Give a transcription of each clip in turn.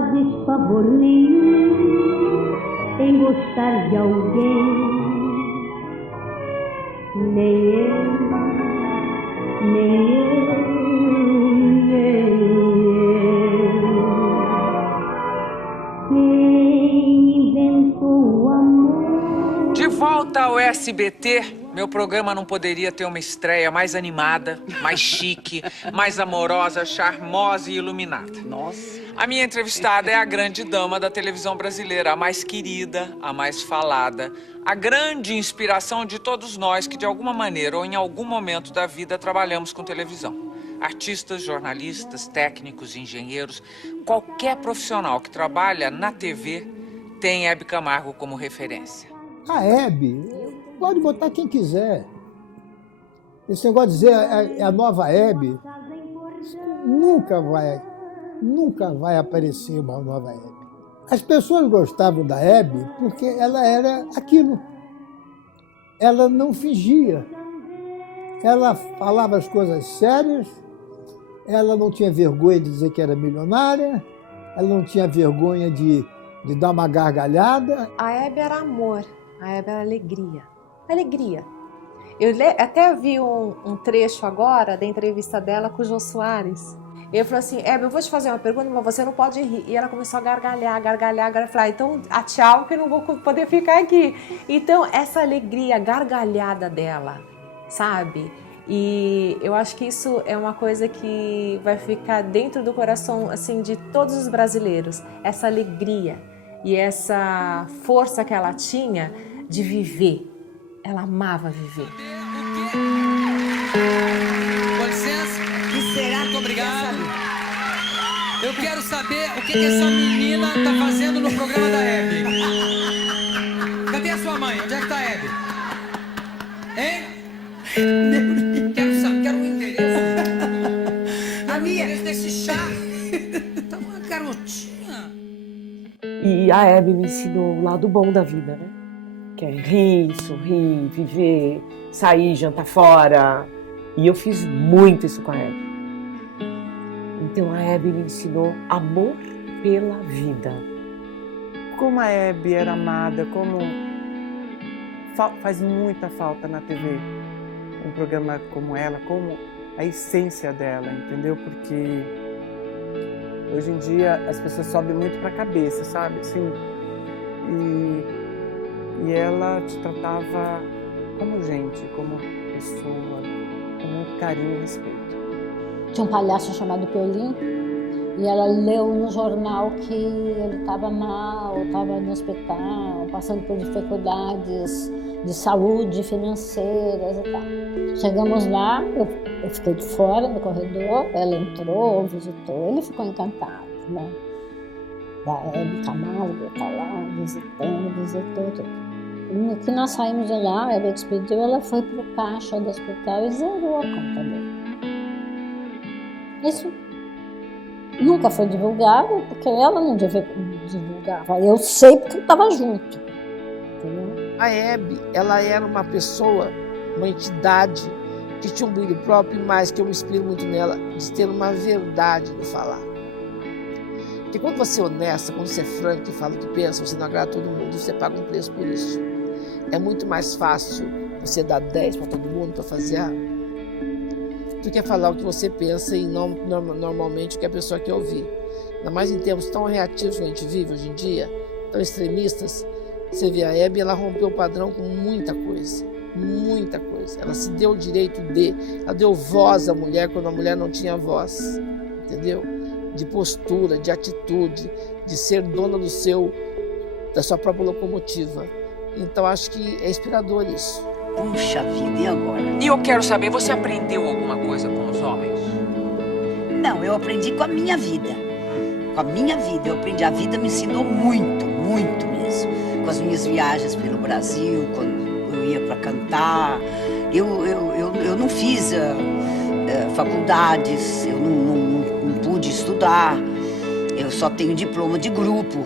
fazes favor nenhum em gostar de alguém. Nem eu, nem eu, nem eu. Quem inventou o amor? De volta ao SBT, meu programa não poderia ter uma estreia mais animada, mais chique, mais amorosa, charmosa e iluminada. Nossa. A minha entrevistada é a grande dama da televisão brasileira, a mais querida, a mais falada, a grande inspiração de todos nós que de alguma maneira ou em algum momento da vida trabalhamos com televisão. Artistas, jornalistas, técnicos, engenheiros, qualquer profissional que trabalha na TV tem Hebe Camargo como referência. A Hebe, pode botar quem quiser. Esse negócio de dizer é a nova Hebe, nunca vai aparecer uma nova Hebe. As pessoas gostavam da Hebe porque ela era aquilo. Ela não fingia. Ela falava as coisas sérias, ela não tinha vergonha de dizer que era milionária, ela não tinha vergonha de dar uma gargalhada. A Hebe era amor, a Hebe era alegria. Alegria. Eu até vi um trecho agora da entrevista dela com o Jô Soares. Ele falou assim, Hebe, eu vou te fazer uma pergunta, mas você não pode rir. E ela começou a gargalhar. Falei, então, tchau, que eu não vou poder ficar aqui. Então, essa alegria, gargalhada dela, sabe? E eu acho que isso é uma coisa que vai ficar dentro do coração, assim, de todos os brasileiros. Essa alegria e essa força que ela tinha de viver. Ela amava viver. Com licença. E será que muito obrigado. Eu quero saber o que essa menina tá fazendo no programa da Hebe. Cadê a sua mãe? Onde é que tá a Hebe? Hein? Quero um endereço. A minha endereço desse chá. Tá uma garotinha. E a Hebe me ensinou o lado bom da vida, né? Que é rir, sorrir, viver, sair, jantar fora. E eu fiz muito isso com a Hebe. Então a Hebe me ensinou amor pela vida. Como a Hebe era amada, como faz muita falta na TV um programa como ela, como a essência dela, entendeu? Porque hoje em dia as pessoas sobem muito para a cabeça, sabe? Assim, e ela te tratava como gente, como pessoa, com muito carinho e respeito. Tinha um palhaço chamado Peolim e ela leu no jornal que ele estava mal, estava no hospital, passando por dificuldades de saúde financeiras e tal. Chegamos lá, eu fiquei de fora no corredor, ela entrou, visitou, ele ficou encantado, né? Da Hebe Camargo, tá lá, visitou tudo. No que nós saímos de lá, a Hebe despediu, ela foi pro caixa do hospital e zerou a conta dele. Isso nunca foi divulgado, porque ela não divulgava. Eu sei porque eu estava junto. Entendeu? A Hebe, ela era uma pessoa, uma entidade que tinha um brilho próprio e mais que eu me inspiro muito nela, de ter uma verdade no falar. Porque quando você é honesta, quando você é franco e fala o que pensa, você não agrada todo mundo, você paga um preço por isso. É muito mais fácil você dar 10 para todo mundo para fazer do que falar o que você pensa e não normalmente o que a pessoa quer ouvir. Ainda mais em tempos tão reativos que a gente vive hoje em dia, tão extremistas. Você vê a Hebe, ela rompeu o padrão com muita coisa. Muita coisa. Ela se deu o direito ela deu voz à mulher quando a mulher não tinha voz. Entendeu? De postura, de atitude, de ser dona da sua própria locomotiva. Então acho que é inspirador isso. Puxa vida, e agora? E eu quero saber, você aprendeu alguma coisa com os homens? Não, eu aprendi com a minha vida. Com a minha vida, eu aprendi. A vida me ensinou muito, muito mesmo. Com as minhas viagens pelo Brasil, quando eu ia para cantar. Eu não fiz faculdades, eu não pude estudar. Eu só tenho diploma de grupo.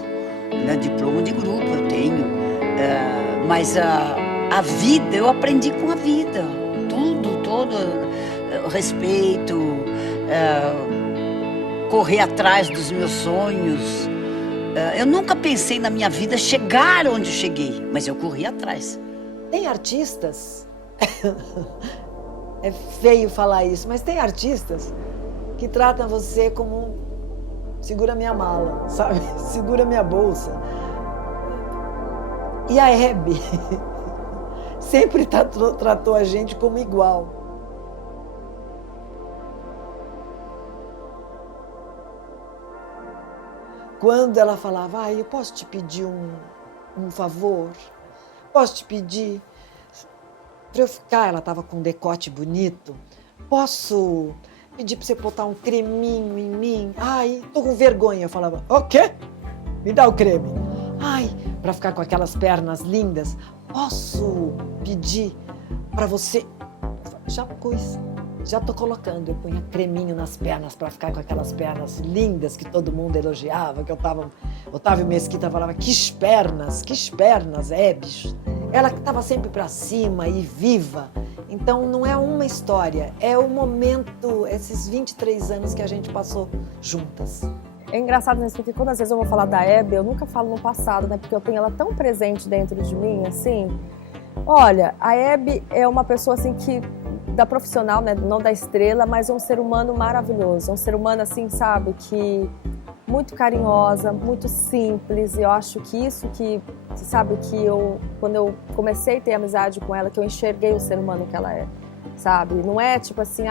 Né? Diploma de grupo eu tenho. Mas a vida, eu aprendi com a vida. Tudo, todo respeito, correr atrás dos meus sonhos, Eu nunca pensei na minha vida chegar onde eu cheguei, mas eu corri atrás. Tem artistas, é feio falar isso, mas tem artistas que tratam você como segura minha mala, sabe? Segura minha bolsa. E a Hebe sempre tratou a gente como igual. Quando ela falava, eu posso te pedir um favor? Posso te pedir para eu ficar? Ela estava com um decote bonito. Posso pedir para você botar um creminho em mim? Ai, tô com vergonha. Eu falava, o quê? Me dá o creme. Ai, para ficar com aquelas pernas lindas, posso pedir para você? Já pus. Já tô colocando, eu punha creminho nas pernas para ficar com aquelas pernas lindas que todo mundo elogiava, que Otávio Mesquita falava, que pernas, bicho. Ela que estava sempre para cima e viva. Então não é uma história, é o momento, esses 23 anos que a gente passou juntas. É engraçado isso, porque quando às vezes eu vou falar da Hebe, eu nunca falo no passado, né? Porque eu tenho ela tão presente dentro de mim, assim. Olha, a Hebe é uma pessoa assim que da profissional, né, não da estrela, mas é um ser humano maravilhoso, é um ser humano assim, sabe, que muito carinhosa, muito simples, e eu acho que isso que, sabe, que eu, quando eu comecei a ter amizade com ela, que eu enxerguei o ser humano que ela é, sabe, não é tipo assim,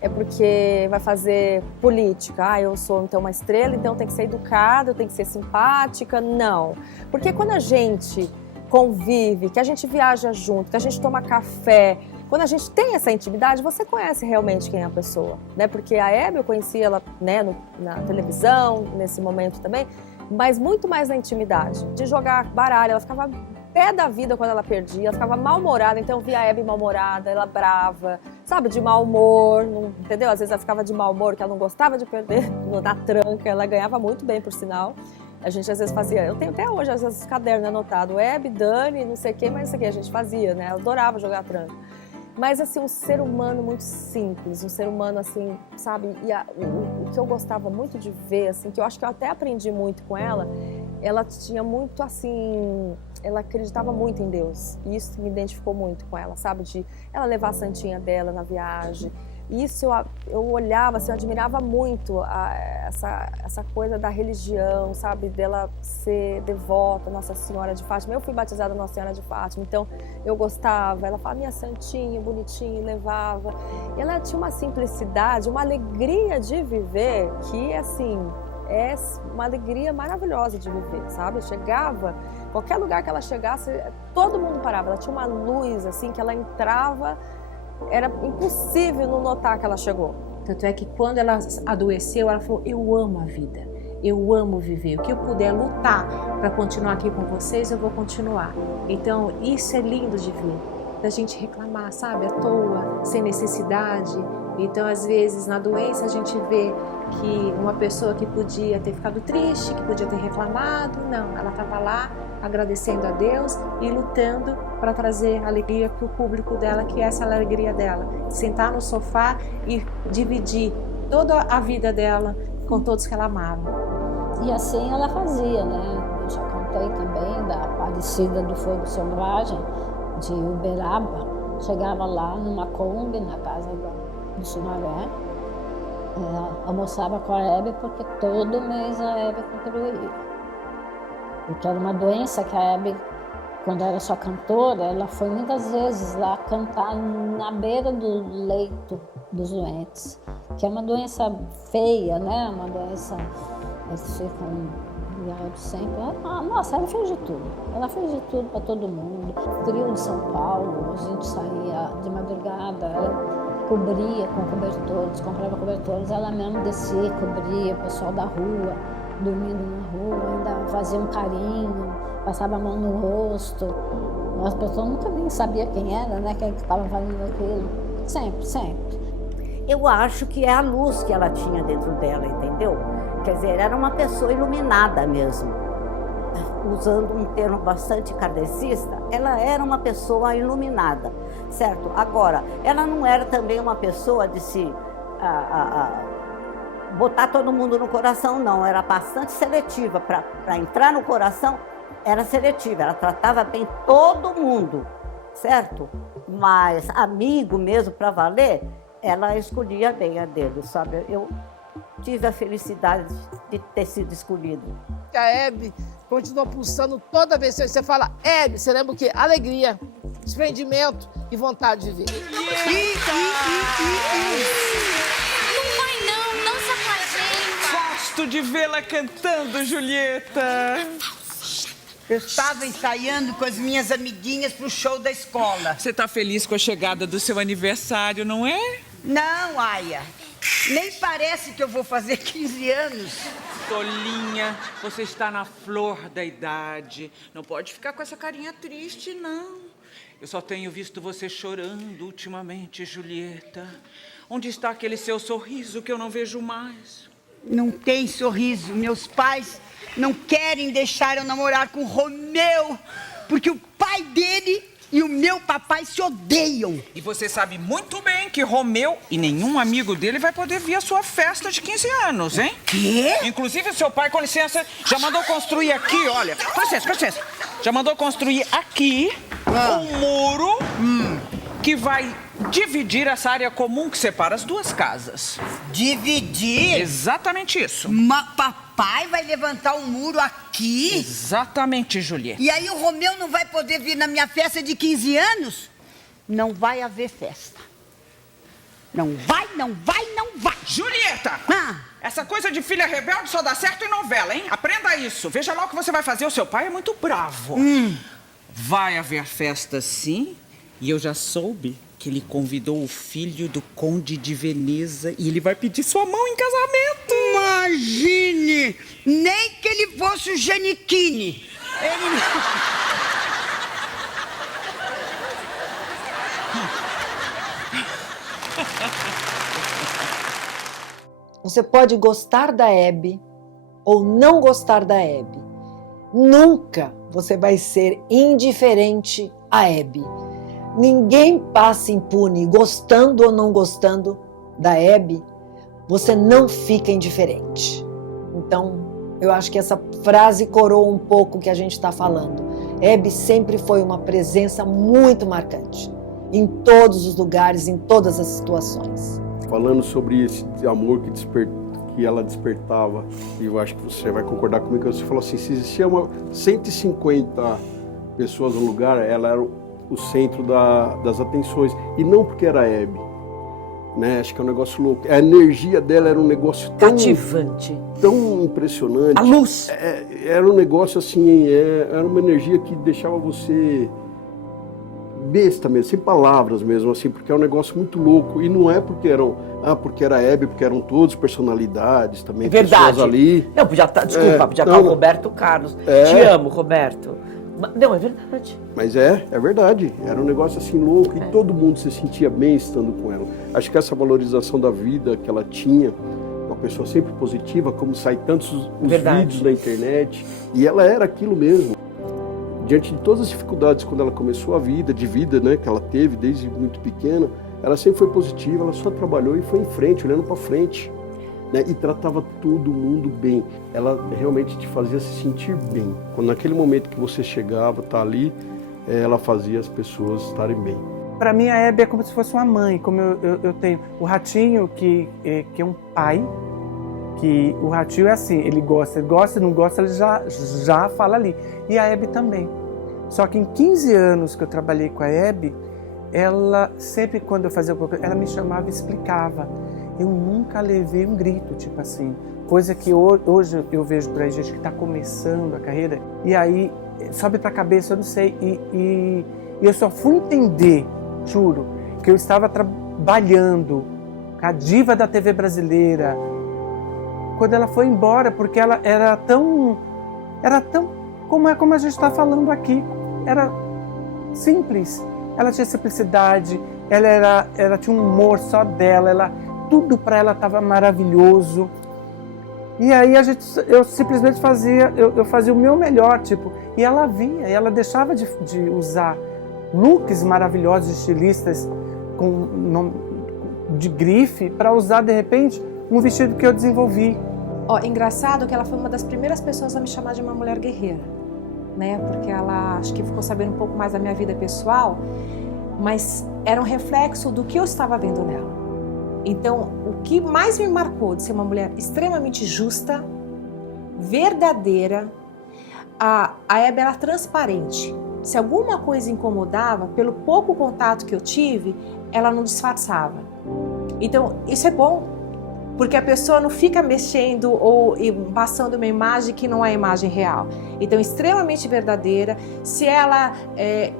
é porque vai fazer política, eu sou então uma estrela, então tem que ser educada, eu tenho que ser simpática, não, porque quando a gente convive, que a gente viaja junto, que a gente toma café, quando a gente tem essa intimidade, você conhece realmente quem é a pessoa, né? Porque a Hebe, eu conheci ela, né, na televisão, nesse momento também, mas muito mais na intimidade, de jogar baralho. Ela ficava pé da vida quando ela perdia, ela ficava mal-humorada, então eu via a Hebe mal-humorada, ela brava, sabe, de mau humor, entendeu? Às vezes ela ficava de mau humor, que ela não gostava de perder na tranca, ela ganhava muito bem, por sinal. A gente às vezes fazia, eu tenho até hoje às vezes caderno anotado, Hebe, Dani, não sei o que, mas isso aqui a gente fazia, né? Eu adorava jogar tranca. Mas, assim, um ser humano muito simples, um ser humano, assim, sabe? E o que eu gostava muito de ver, assim, que eu acho que eu até aprendi muito com ela tinha muito, assim, ela acreditava muito em Deus. E isso me identificou muito com ela, sabe? De ela levar a santinha dela na viagem. Isso eu olhava, assim, eu admirava muito essa coisa da religião, sabe? Dela ser devota, Nossa Senhora de Fátima. Eu fui batizada Nossa Senhora de Fátima, então eu gostava. Ela falava, minha santinha, bonitinha, e levava. E ela tinha uma simplicidade, uma alegria de viver que, assim, é uma alegria maravilhosa de viver, sabe? Chegava, qualquer lugar que ela chegasse, todo mundo parava. Ela tinha uma luz, assim, que ela entrava, era impossível não notar que ela chegou. Tanto é que quando ela adoeceu, ela falou, eu amo a vida, eu amo viver. O que eu puder lutar para continuar aqui com vocês, eu vou continuar. Então, isso é lindo de ver, da gente reclamar, sabe, à toa, sem necessidade. Então, às vezes, na doença, a gente vê que uma pessoa que podia ter ficado triste, que podia ter reclamado, não, ela estava lá agradecendo a Deus e lutando para trazer alegria para o público dela, que é essa alegria dela. Sentar no sofá e dividir toda a vida dela com todos que ela amava. E assim ela fazia, né? Eu já contei também da Aparecida do Fogo Selvagem, de Uberaba. Chegava lá numa Kombi, na casa do Sumaré, almoçava com a Hebe, porque todo mês a Hebe contribuía. Porque era uma doença que a Hebe, quando era só cantora, ela foi muitas vezes lá cantar na beira do leito dos doentes, que é uma doença feia, né? Uma doença, eles ficam sempre. Nossa, ela fez de tudo. Ela fez de tudo para todo mundo. Trio de São Paulo, a gente saía de madrugada, ela cobria com cobertores, comprava cobertores, ela mesma descia, cobria o pessoal da rua, dormindo na rua, ainda fazia um carinho, passava a mão no rosto. As pessoas nunca nem sabiam quem era, né? Quem estava fazendo aquilo. Sempre, sempre. Eu acho que é a luz que ela tinha dentro dela, entendeu? Quer dizer, era uma pessoa iluminada mesmo. Usando um termo bastante kardecista, ela era uma pessoa iluminada, certo? Agora, ela não era também uma pessoa de se botar todo mundo no coração, não. Era bastante seletiva. Para entrar no coração, era seletiva. Ela tratava bem todo mundo, certo? Mas amigo mesmo, para valer, ela escolhia bem a dedo, sabe? Eu tive a felicidade de ter sido escolhida. A Hebe continua pulsando toda vez que você fala Hebe, você lembra o quê? Alegria, desprendimento e vontade de viver. Não vai não, dança com a gente. Gosto de vê-la cantando, Julieta. Eu estava ensaiando com as minhas amiguinhas pro show da escola. Você tá feliz com a chegada do seu aniversário, não é? Não, Aya. Nem parece que eu vou fazer 15 anos. Tolinha, você está na flor da idade. Não pode ficar com essa carinha triste, não. Eu só tenho visto você chorando ultimamente, Julieta. Onde está aquele seu sorriso que eu não vejo mais? Não tem sorriso. Meus pais não querem deixar eu namorar com o Romeu, porque o pai dele e o meu papai se odeiam. E você sabe muito bem que Romeu e nenhum amigo dele vai poder vir à sua festa de 15 anos, hein? Quê? Inclusive, seu pai, com licença, já mandou construir aqui, olha. Com licença. Já mandou construir aqui um muro que vai dividir essa área comum que separa as duas casas. Dividir? Exatamente isso. Papai vai levantar um muro aqui? Exatamente, Julieta. E aí o Romeu não vai poder vir na minha festa de 15 anos? Não vai haver festa. Não vai. Julieta! Essa coisa de filha rebelde só dá certo em novela, hein? Aprenda isso. Veja lá o que você vai fazer. O seu pai é muito bravo. Vai haver festa, sim. E eu já soube que ele convidou o filho do Conde de Veneza e ele vai pedir sua mão em casamento. Imagine! Nem que ele fosse o Giannichini. Ele... Você pode gostar da Hebe ou não gostar da Hebe. Nunca você vai ser indiferente à Hebe. Ninguém passa impune, gostando ou não gostando da Hebe, você não fica indiferente. Então, eu acho que essa frase coroa um pouco o que a gente está falando. Hebe sempre foi uma presença muito marcante, em todos os lugares, em todas as situações. Falando sobre esse amor que ela despertava, e eu acho que você vai concordar comigo, você falou assim, se existia 150 pessoas no lugar, ela era o centro das atenções, e não porque era Hebe, né? Acho que é um negócio louco. A energia dela era um negócio tão cativante, tão impressionante. A luz. Era um negócio assim, era uma energia que deixava você besta mesmo, sem palavras mesmo, assim, porque é um negócio muito louco. E não é porque porque era Hebe, porque eram todos personalidades também, verdade. Pessoas ali. Não, podia estar, desculpa, podia estar o Roberto Carlos. Te amo, Roberto. Não, é verdade. Mas é verdade. Era um negócio assim louco e todo mundo se sentia bem estando com ela. Acho que essa valorização da vida que ela tinha, uma pessoa sempre positiva, como sai tantos os vídeos na internet, e ela era aquilo mesmo. Diante de todas as dificuldades, quando ela começou a vida, né, que ela teve desde muito pequena, ela sempre foi positiva, ela só trabalhou e foi em frente, olhando para frente. Né, e tratava todo mundo bem. Ela realmente te fazia se sentir bem. Quando naquele momento que você chegava, tá ali, ela fazia as pessoas estarem bem. Para mim, a Hebe é como se fosse uma mãe, como eu tenho. O Ratinho, que é um pai, que o Ratinho é assim, ele gosta, não gosta, ele já fala ali. E a Hebe também. Só que em 15 anos que eu trabalhei com a Hebe, ela sempre, quando eu fazia o programa, ela me chamava e explicava. Eu nunca levei um grito, tipo assim, coisa que hoje eu vejo por aí gente que está começando a carreira e aí sobe para a cabeça, eu não sei, e eu só fui entender, juro, que eu estava trabalhando com a diva da TV brasileira quando ela foi embora, porque ela era tão como a gente está falando aqui, era simples, ela tinha simplicidade, ela tinha um humor só dela, tudo para ela estava maravilhoso. E aí eu simplesmente fazia o meu melhor, tipo, e ela via, e ela deixava de usar looks maravilhosos, estilistas de grife, para usar de repente um vestido que eu desenvolvi. Ó, engraçado que ela foi uma das primeiras pessoas a me chamar de uma mulher guerreira, né? Porque ela acho que ficou sabendo um pouco mais da minha vida pessoal, mas era um reflexo do que eu estava vendo nela. Então, o que mais me marcou de ser uma mulher extremamente justa, verdadeira, a Hebe era transparente. Se alguma coisa incomodava, pelo pouco contato que eu tive, ela não disfarçava. Então, isso é bom, porque a pessoa não fica mexendo ou passando uma imagem que não é a imagem real. Então, extremamente verdadeira,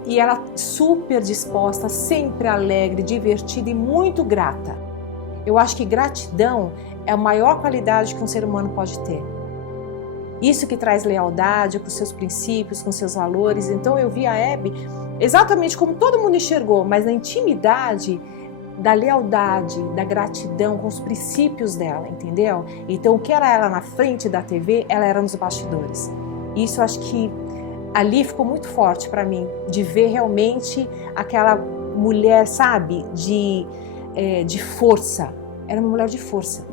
e ela super disposta, sempre alegre, divertida e muito grata. Eu acho que gratidão é a maior qualidade que um ser humano pode ter. Isso que traz lealdade com seus princípios, com seus valores. Então eu vi a Hebe exatamente como todo mundo enxergou, mas na intimidade da lealdade, da gratidão com os princípios dela, entendeu? Então o que era ela na frente da TV, ela era nos bastidores. Isso eu acho que ali ficou muito forte para mim, de ver realmente aquela mulher, sabe, de força. Era uma mulher de força.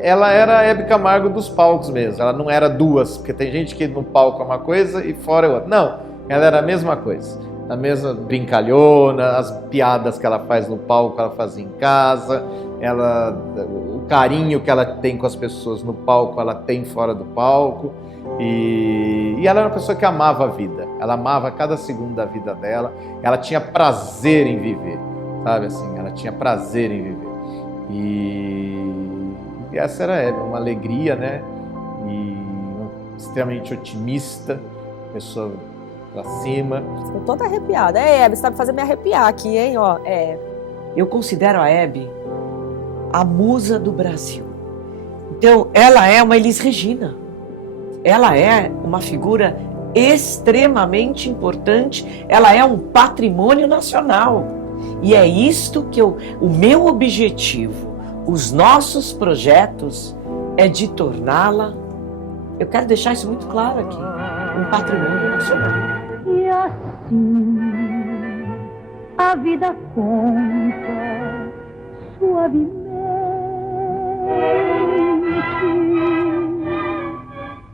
Ela era a Hebe Camargo dos palcos mesmo, ela não era duas, porque tem gente que no palco é uma coisa e fora é outra. Não, ela era a mesma coisa, a mesma brincalhona, as piadas que ela faz no palco, ela fazia em casa, o carinho que ela tem com as pessoas no palco, ela tem fora do palco. E ela era uma pessoa que amava a vida, ela amava cada segundo da vida dela, ela tinha prazer em viver, sabe assim, ela tinha prazer em viver. E essa era a Hebe, uma alegria, né? E extremamente otimista, pessoa pra cima. Estou toda arrepiada. Hebe, você tá me fazendo me arrepiar aqui, hein? Ó, eu considero a Hebe a musa do Brasil. Então, ela é uma Elis Regina. Ela é uma figura extremamente importante. Ela é um patrimônio nacional. E é isto que o meu objetivo, os nossos projetos, é de torná-la, eu quero deixar isso muito claro aqui, um patrimônio nacional. E assim a vida conta suavemente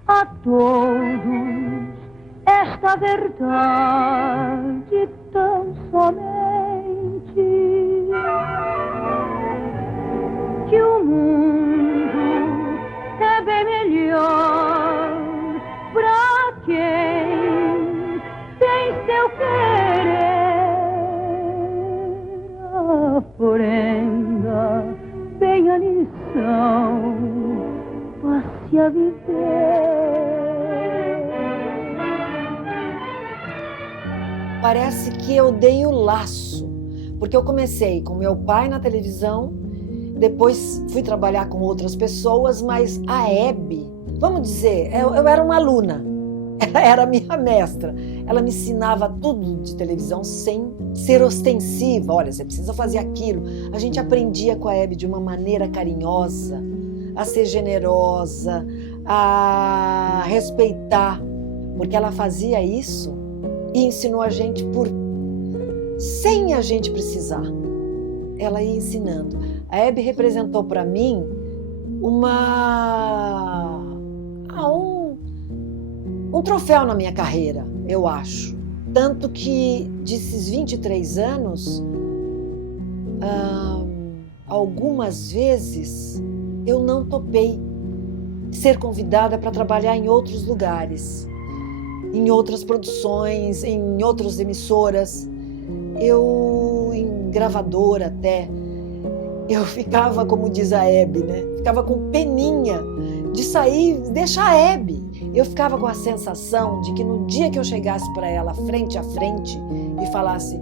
a todos esta verdade tão somente, que o mundo é bem melhor pra quem tem seu querer. Aprenda bem a lição, passe a viver. Parece que eu dei o laço, porque eu comecei com meu pai na televisão, depois fui trabalhar com outras pessoas, mas a Hebe, vamos dizer, eu era uma aluna, ela era a minha mestra, ela me ensinava tudo de televisão sem ser ostensiva. Olha, você precisa fazer aquilo. A gente aprendia com a Hebe de uma maneira carinhosa, a ser generosa, a respeitar, porque ela fazia isso e ensinou a gente sem a gente precisar. Ela ia ensinando. A Hebe representou para mim um troféu na minha carreira, eu acho. Tanto que, desses 23 anos, algumas vezes eu não topei ser convidada para trabalhar em outros lugares, em outras produções, em outras emissoras. Em gravadora até, eu ficava, como diz a Hebe, né? Ficava com peninha de sair, deixar a Hebe. Eu ficava com a sensação de que no dia que eu chegasse para ela frente a frente e falasse: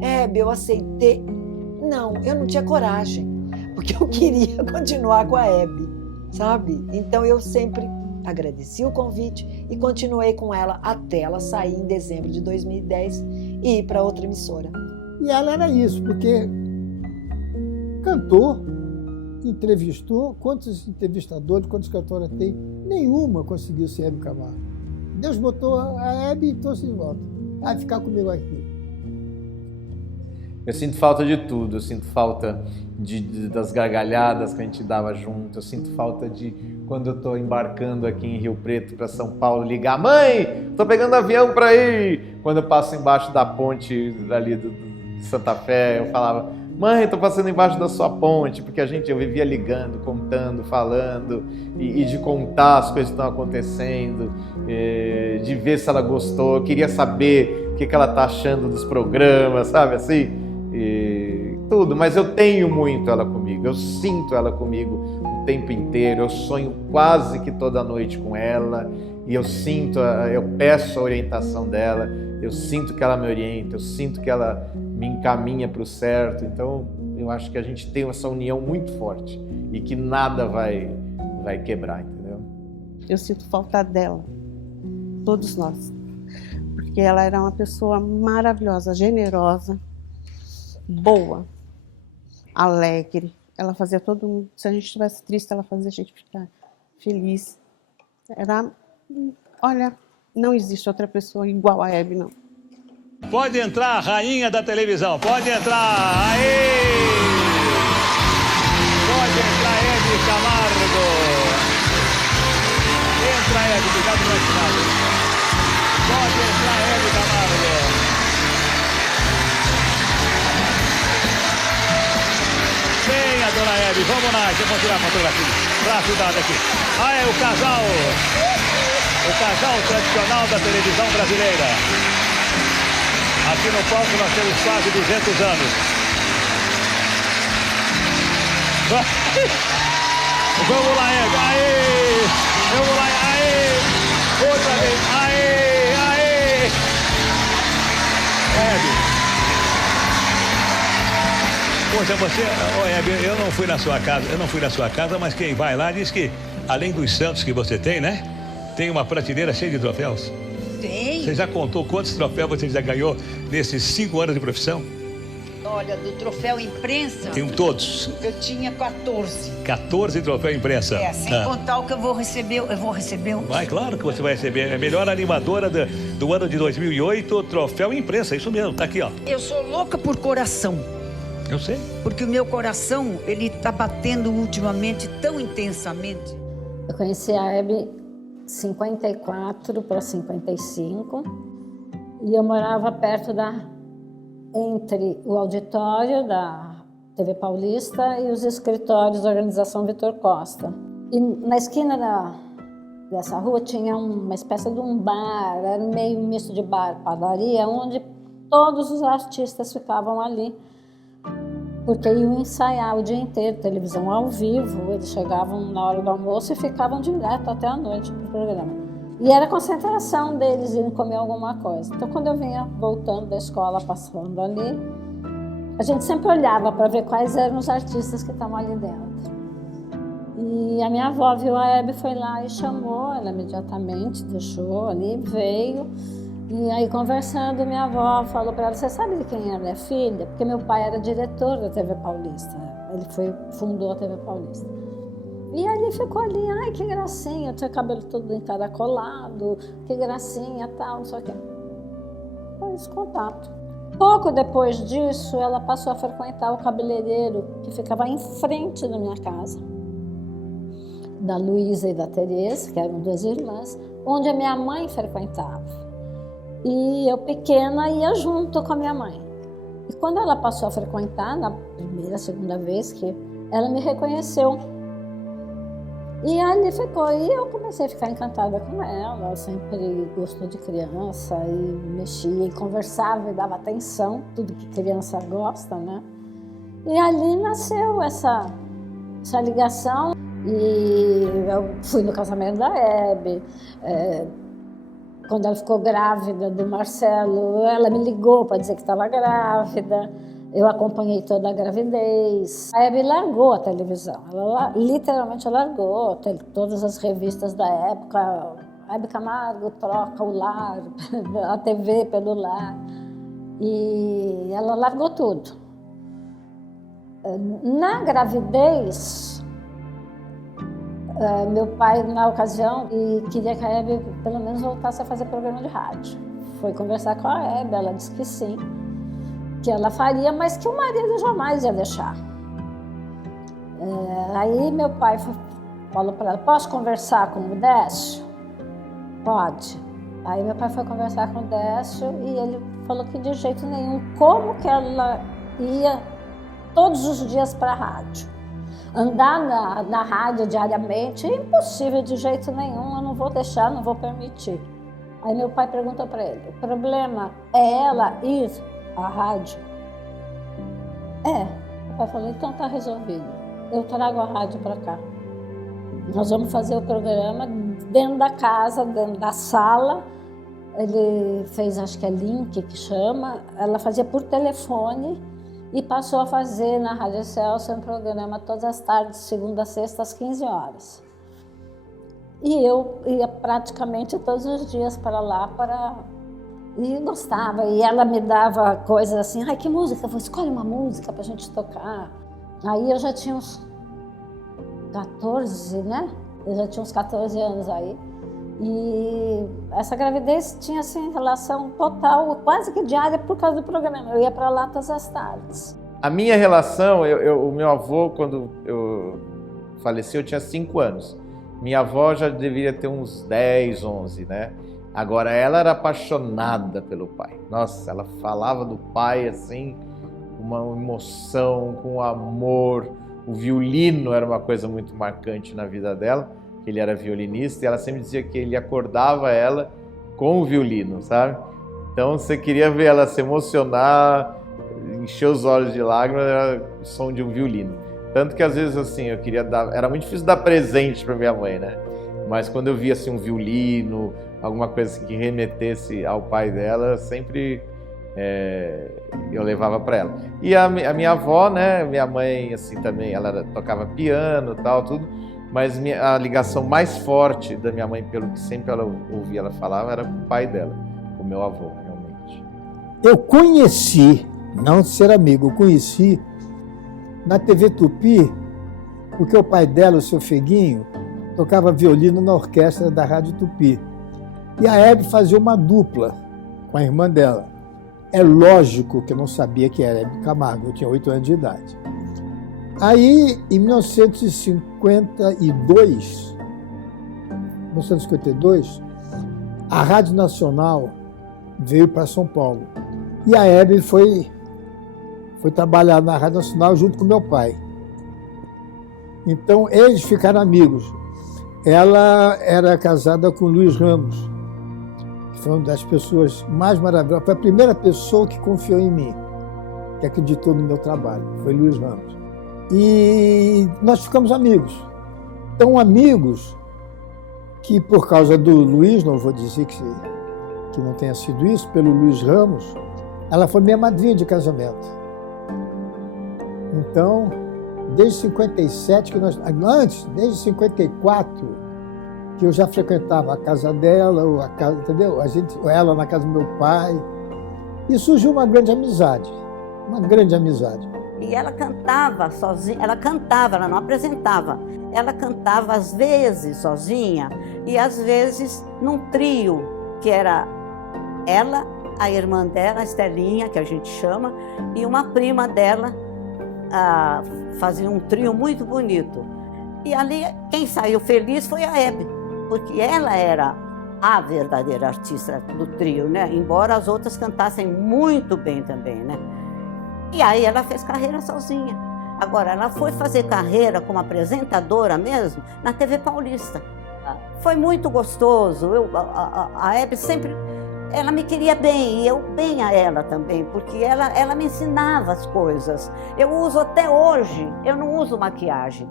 Hebe, eu aceitei. Não, eu não tinha coragem, porque eu queria continuar com a Hebe, sabe? Então eu sempre agradeci o convite e continuei com ela até ela sair em dezembro de 2010 e ir para outra emissora. E ela era isso, porque cantou, entrevistou, quantos entrevistadores, quantos cantores tem? Nenhuma conseguiu ser Hebe Camargo. Deus botou a Hebe e trouxe de volta. Vai ficar comigo aqui. Eu sinto falta de tudo, eu sinto falta das gargalhadas que a gente dava junto, eu sinto falta de quando eu tô embarcando aqui em Rio Preto para São Paulo, ligar, mãe, tô pegando avião para ir. Quando eu passo embaixo da ponte ali de Santa Fé, eu falava, mãe, tô passando embaixo da sua ponte, porque eu vivia ligando, contando, falando, e de contar as coisas que estão acontecendo, de ver se ela gostou, eu queria saber o que ela tá achando dos programas, sabe assim? Tudo, mas eu tenho muito ela comigo, eu sinto ela comigo o tempo inteiro, eu sonho quase que toda noite com ela, e eu peço a orientação dela, eu sinto que ela me orienta, eu sinto que ela me encaminha para o certo, então eu acho que a gente tem essa união muito forte e que nada vai quebrar, entendeu? Eu sinto falta dela, todos nós, porque ela era uma pessoa maravilhosa, generosa, boa, alegre. Ela fazia todo mundo, se a gente estivesse triste, ela fazia a gente ficar feliz. Olha, não existe outra pessoa igual a Hebe, não. Pode entrar a rainha da televisão, pode entrar, aê! Pode entrar Hebe Camargo. Entra Hebe, cuidado no final. Pode entrar Hebe Camargo. Venha, dona Hebe, vamos lá, eu vou tirar a fotografia pra ajudar daqui. É o casal tradicional da televisão brasileira. Aqui no palco nós temos quase 200 anos. Vamos lá, Hebe, aê! Vamos lá, aê! Outra vez, aê, aê! Hebe. Poxa, Hebe, eu não fui na sua casa, mas quem vai lá diz que, além dos santos que você tem, né? Tem uma prateleira cheia de troféus. Tem. Você já contou quantos troféus você já ganhou nesses 5 anos de profissão? Olha, do troféu imprensa... Tem todos. Eu tinha 14. 14 troféus imprensa. Sem contar o que eu vou receber. Eu vou receber um... Vai, claro que você vai receber. É a melhor animadora do ano de 2008, troféu imprensa, isso mesmo, tá aqui, ó. Eu sou louca por coração. Eu sei. Porque o meu coração, ele tá batendo ultimamente tão intensamente. Eu conheci a Hebe 54 para 55 e eu morava perto entre o auditório da TV Paulista e os escritórios da Organização Vitor Costa. E na esquina dessa rua tinha uma espécie de um bar, era meio misto de bar, padaria, onde todos os artistas ficavam ali, porque iam ensaiar o dia inteiro, televisão ao vivo, eles chegavam na hora do almoço e ficavam direto até a noite pro programa. E era a concentração deles irem comer alguma coisa. Então, quando eu vinha voltando da escola, passando ali, a gente sempre olhava para ver quais eram os artistas que estavam ali dentro. E a minha avó viu a Hebe, foi lá e chamou, ela imediatamente deixou ali, veio. E aí, conversando, minha avó falou para ela, você sabe de quem ela é filha? Porque meu pai era diretor da TV Paulista, ele fundou a TV Paulista. E ali ficou ali, ai, que gracinha, tinha cabelo todo encaracolado, que gracinha, tal, não sei o quê. Foi esse contato. Pouco depois disso, ela passou a frequentar o cabeleireiro que ficava em frente da minha casa, da Luísa e da Tereza, que eram duas irmãs, onde a minha mãe frequentava. E eu, pequena, ia junto com a minha mãe. E quando ela passou a frequentar, na primeira, segunda vez, que ela me reconheceu. E ali ficou. E eu comecei a ficar encantada com ela. Ela sempre gostou de criança e mexia e conversava e dava atenção, tudo que criança gosta, né? E ali nasceu essa ligação. E eu fui no casamento da Hebe. Quando ela ficou grávida do Marcelo, ela me ligou para dizer que estava grávida. Eu acompanhei toda a gravidez. A Hebe largou a televisão. Ela literalmente largou todas as revistas da época. Hebe Camargo troca o lar, a TV pelo lar. E ela largou tudo. Na gravidez, meu pai, na ocasião, queria que a Hebe pelo menos voltasse a fazer programa de rádio. Foi conversar com a Hebe, ela disse que sim, que ela faria, mas que o marido jamais ia deixar. Aí meu pai falou para ela, posso conversar com o Décio? Pode. Aí meu pai foi conversar com o Décio e ele falou que de jeito nenhum, como que ela ia todos os dias para a rádio. Andar na rádio diariamente é impossível de jeito nenhum, eu não vou deixar, não vou permitir. Aí meu pai perguntou para ele, o problema é ela ir à rádio? O pai falou, então tá resolvido, eu trago a rádio para cá. Nós vamos fazer o programa dentro da casa, dentro da sala. Ele fez, acho que é link que chama, ela fazia por telefone e passou a fazer na Rádio Excelsior um programa todas as tardes, segunda a sexta, às 15 horas. E eu ia praticamente todos os dias para lá e gostava. E ela me dava coisas assim, ai, que música? Escolhe uma música para a gente tocar. Aí eu já tinha uns 14, né? Eu já tinha uns 14 anos aí. E essa gravidez tinha, assim, relação total, quase que diária, por causa do programa. Eu ia para lá todas as tardes. A minha relação, o meu avô, quando eu faleci, eu tinha 5 anos. Minha avó já deveria ter uns 10, 11, né? Agora, ela era apaixonada pelo pai. Nossa, ela falava do pai, assim, com uma emoção, com amor. O violino era uma coisa muito marcante na vida dela. Ele era violinista e ela sempre dizia que ele acordava ela com o violino, sabe? Então, você queria ver ela se emocionar, encher os olhos de lágrimas, era o som de um violino. Tanto que às vezes, assim, eu queria dar... Era muito difícil dar presente para minha mãe, né? Mas quando eu via, assim, um violino, alguma coisa assim, que remetesse ao pai dela, sempre eu levava para ela. E a minha avó, né? Minha mãe, assim, também, ela tocava piano e tal, tudo. Mas a ligação mais forte da minha mãe, pelo que sempre ela ouvia, ela falava, era com o pai dela, com o meu avô, realmente. Eu conheci, não ser amigo, eu conheci na TV Tupi, porque o pai dela, o seu Feguinho, tocava violino na orquestra da Rádio Tupi. E a Hebe fazia uma dupla com a irmã dela. É lógico que eu não sabia que era Hebe Camargo, eu tinha 8 anos de idade. Aí, em 1952, a Rádio Nacional veio para São Paulo. E a Hebe foi trabalhar na Rádio Nacional junto com meu pai. Então, eles ficaram amigos. Ela era casada com Luiz Ramos, que foi uma das pessoas mais maravilhosas. Foi a primeira pessoa que confiou em mim, que acreditou no meu trabalho. Foi Luiz Ramos. E nós ficamos amigos. Tão amigos que, por causa do Luiz, não vou dizer que não tenha sido isso, pelo Luiz Ramos, ela foi minha madrinha de casamento. Então, desde 57, desde 54, que eu já frequentava a casa dela, ou a casa, entendeu? Ela na casa do meu pai. E surgiu uma grande amizade. E ela cantava sozinha, ela não apresentava. Ela cantava às vezes sozinha e às vezes num trio, que era ela, a irmã dela, a Estelinha, que a gente chama, e uma prima dela, fazia um trio muito bonito. E ali, quem saiu feliz foi a Hebe, porque ela era a verdadeira artista do trio, né? Embora as outras cantassem muito bem também, né? E aí ela fez carreira sozinha. Agora, ela foi fazer carreira como apresentadora mesmo na TV Paulista. Foi muito gostoso. A Hebe sempre... Ela me queria bem, e eu bem a ela também, porque ela me ensinava as coisas. Eu uso até hoje, eu não uso maquiagem.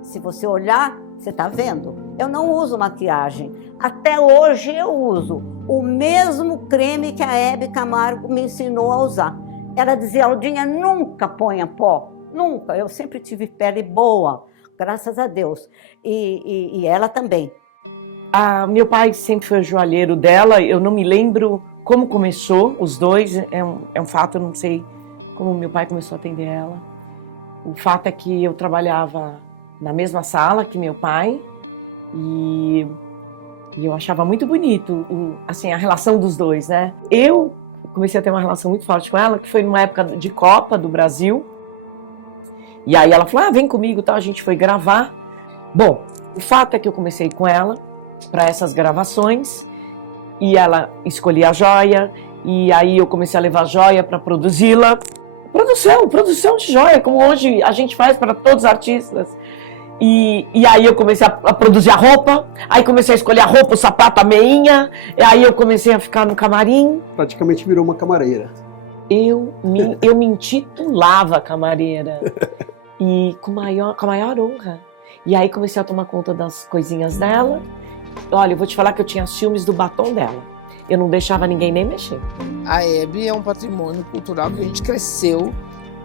Se você olhar, você está vendo? Eu não uso maquiagem. Até hoje eu uso o mesmo creme que a Hebe Camargo me ensinou a usar. Ela dizia, Aldinha, nunca ponha pó, nunca. Eu sempre tive pele boa, graças a Deus. E ela também. Meu pai sempre foi o joalheiro dela, eu não me lembro como começou, os dois, é um fato, eu não sei como meu pai começou a atender ela. O fato é que eu trabalhava na mesma sala que meu pai e eu achava muito bonito assim, a relação dos dois, né? Eu comecei a ter uma relação muito forte com ela, que foi numa época de Copa do Brasil. E aí ela falou, vem comigo, tá? A gente foi gravar. Bom, o fato é que eu comecei com ela para essas gravações e ela escolhia a joia e aí eu comecei a levar a joia para produzi-la. Produção de joia, como hoje a gente faz para todos os artistas. E aí eu comecei a produzir a roupa, aí comecei a escolher a roupa, o sapato, a meinha, e aí eu comecei a ficar no camarim. Praticamente virou uma camareira. Eu me intitulava camareira, e com a maior honra. E aí comecei a tomar conta das coisinhas dela. Olha, eu vou te falar que eu tinha ciúmes do batom dela. Eu não deixava ninguém nem mexer. A Hebe é um patrimônio cultural que a gente cresceu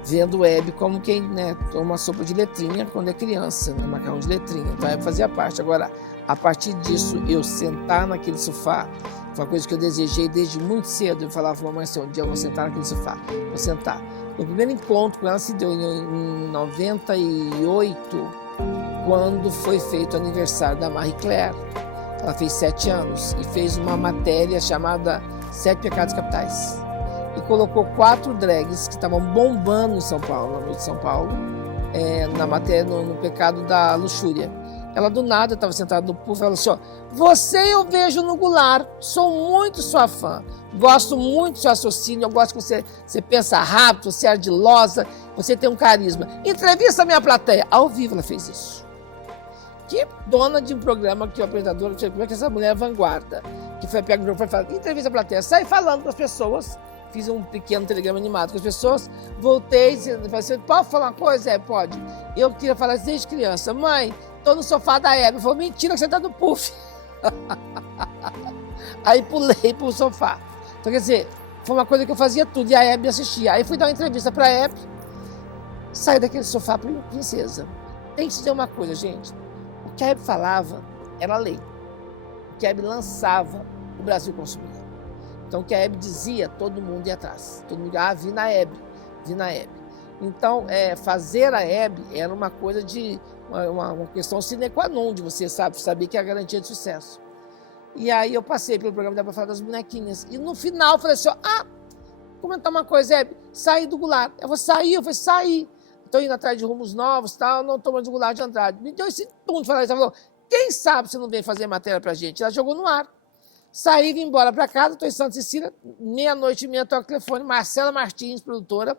vendo o Hebe como quem, né, toma sopa de letrinha quando é criança, né, macarrão de letrinha. Então a Hebe fazia parte. Agora, a partir disso, eu sentar naquele sofá, foi uma coisa que eu desejei desde muito cedo. Eu falava para a mamãe assim, um dia eu vou sentar naquele sofá, vou sentar. O primeiro encontro com ela se deu em 98, quando foi feito o aniversário da Marie Claire. Ela fez 7 anos e fez uma matéria chamada 7 Pecados Capitais. E colocou 4 drags que estavam bombando em São Paulo, na noite de São Paulo, na matéria, no pecado da luxúria. Ela do nada estava sentada no puff e falou assim, você eu vejo no Goulart, sou muito sua fã, gosto muito do seu raciocínio, eu gosto que você pensa rápido, você é ardilosa, você tem um carisma. Entrevista a minha plateia. Ao vivo ela fez isso. Que dona de um programa que o apresentador, como é que essa mulher é vanguarda, que foi pega o programa, foi falar, entrevista a plateia, sai falando com as pessoas, fiz um pequeno telegrama animado com as pessoas, voltei, falei assim, pode falar uma coisa? Pode. Eu queria falar isso desde criança, mãe, tô no sofá da Hebe, falou, mentira que você tá no puff. Aí pulei pro sofá. Então quer dizer, foi uma coisa que eu fazia tudo, e a Hebe assistia. Aí fui dar uma entrevista pra Hebe, saí daquele sofá pra princesa. Tem que dizer uma coisa, gente. O que a Hebe falava era lei. O que a Hebe lançava, o Brasil consumia. Então, o que a Hebe dizia, todo mundo ia atrás. Todo mundo ia, vi na Hebe. Então, fazer a Hebe era uma coisa de, uma questão sine qua non, de você saber que é a garantia de sucesso. E aí eu passei pelo programa para falar das bonequinhas. E no final, falei assim, comentar uma coisa, Hebe, saí do Goulart. Eu falei, saí. Estou indo atrás de rumos novos, tal, não estou mais no Goulart de Andrade. Me deu esse tom de falar isso. Ela falou, quem sabe você não vem fazer matéria pra gente? Ela jogou no ar. Saí, vim embora para casa, estou em Santa Cecília, 00:30, toco o telefone, Marcela Martins, produtora,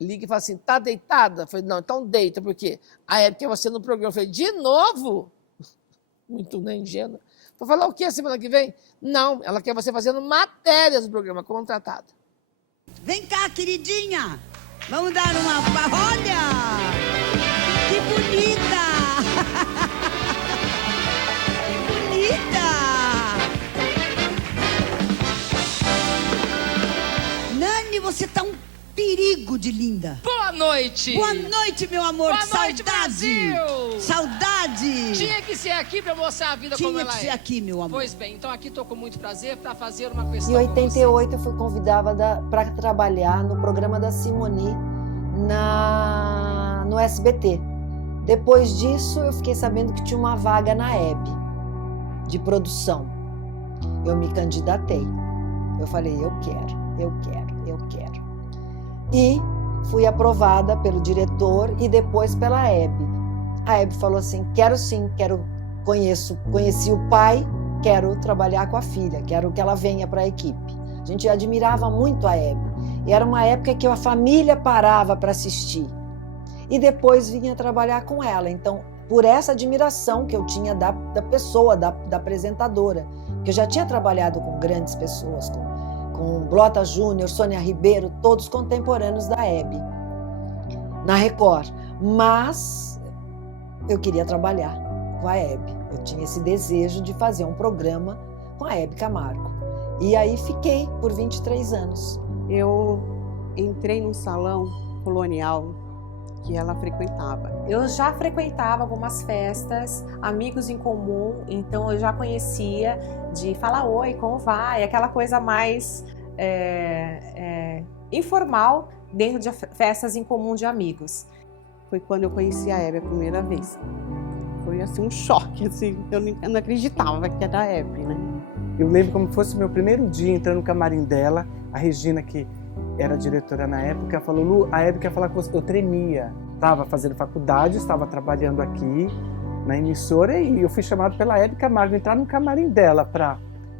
liga e fala assim, tá deitada? Eu falei, não, então deita, porque a Hebe quer você no programa. Eu falei, de novo? Muito ingênua. Vou falar o quê semana que vem? Não, ela quer você fazendo matérias do programa, contratada. Vem cá, queridinha! Vamos dar uma... Olha! Que bonita! Que bonita! Nani, você tá um perigo de linda. Boa noite! Boa noite, meu amor! Boa noite, Brasil! Saudade! Tinha que ser aqui pra mostrar a vida como ela é. Tinha que ser aqui, meu amor. Pois bem, então aqui tô com muito prazer para fazer uma questão. Em 88 eu fui convidada para trabalhar no programa da Simone no SBT. Depois disso eu fiquei sabendo que tinha uma vaga na Hebe de produção. Eu me candidatei. Eu falei, eu quero. E fui aprovada pelo diretor e depois pela Hebe. A Hebe falou assim, quero sim, conheci o pai, quero trabalhar com a filha, quero que ela venha para a equipe. A gente admirava muito a Hebe. E era uma época que a família parava para assistir. E depois vinha trabalhar com ela. Então, por essa admiração que eu tinha da pessoa, da apresentadora, que eu já tinha trabalhado com grandes pessoas, com Blota Júnior, Sônia Ribeiro, todos contemporâneos da Hebe, na Record. Mas eu queria trabalhar com a Hebe. Eu tinha esse desejo de fazer um programa com a Hebe Camargo. E aí fiquei por 23 anos. Eu entrei num salão colonial que ela frequentava. Eu já frequentava algumas festas, amigos em comum, então eu já conhecia de falar oi, como vai, aquela coisa mais informal dentro de festas em comum de amigos. Foi quando eu conheci a Hebe a primeira vez. Foi assim um choque, assim, eu não acreditava que era a Hebe, né? Eu lembro como fosse o meu primeiro dia entrando no camarim dela. A Regina, que era diretora na época, falou: Lu, a Hebe quer falar com você. Eu tremia. Estava fazendo faculdade, estava trabalhando aqui na emissora e eu fui chamado pela Hebe Camargo, entrar no camarim dela para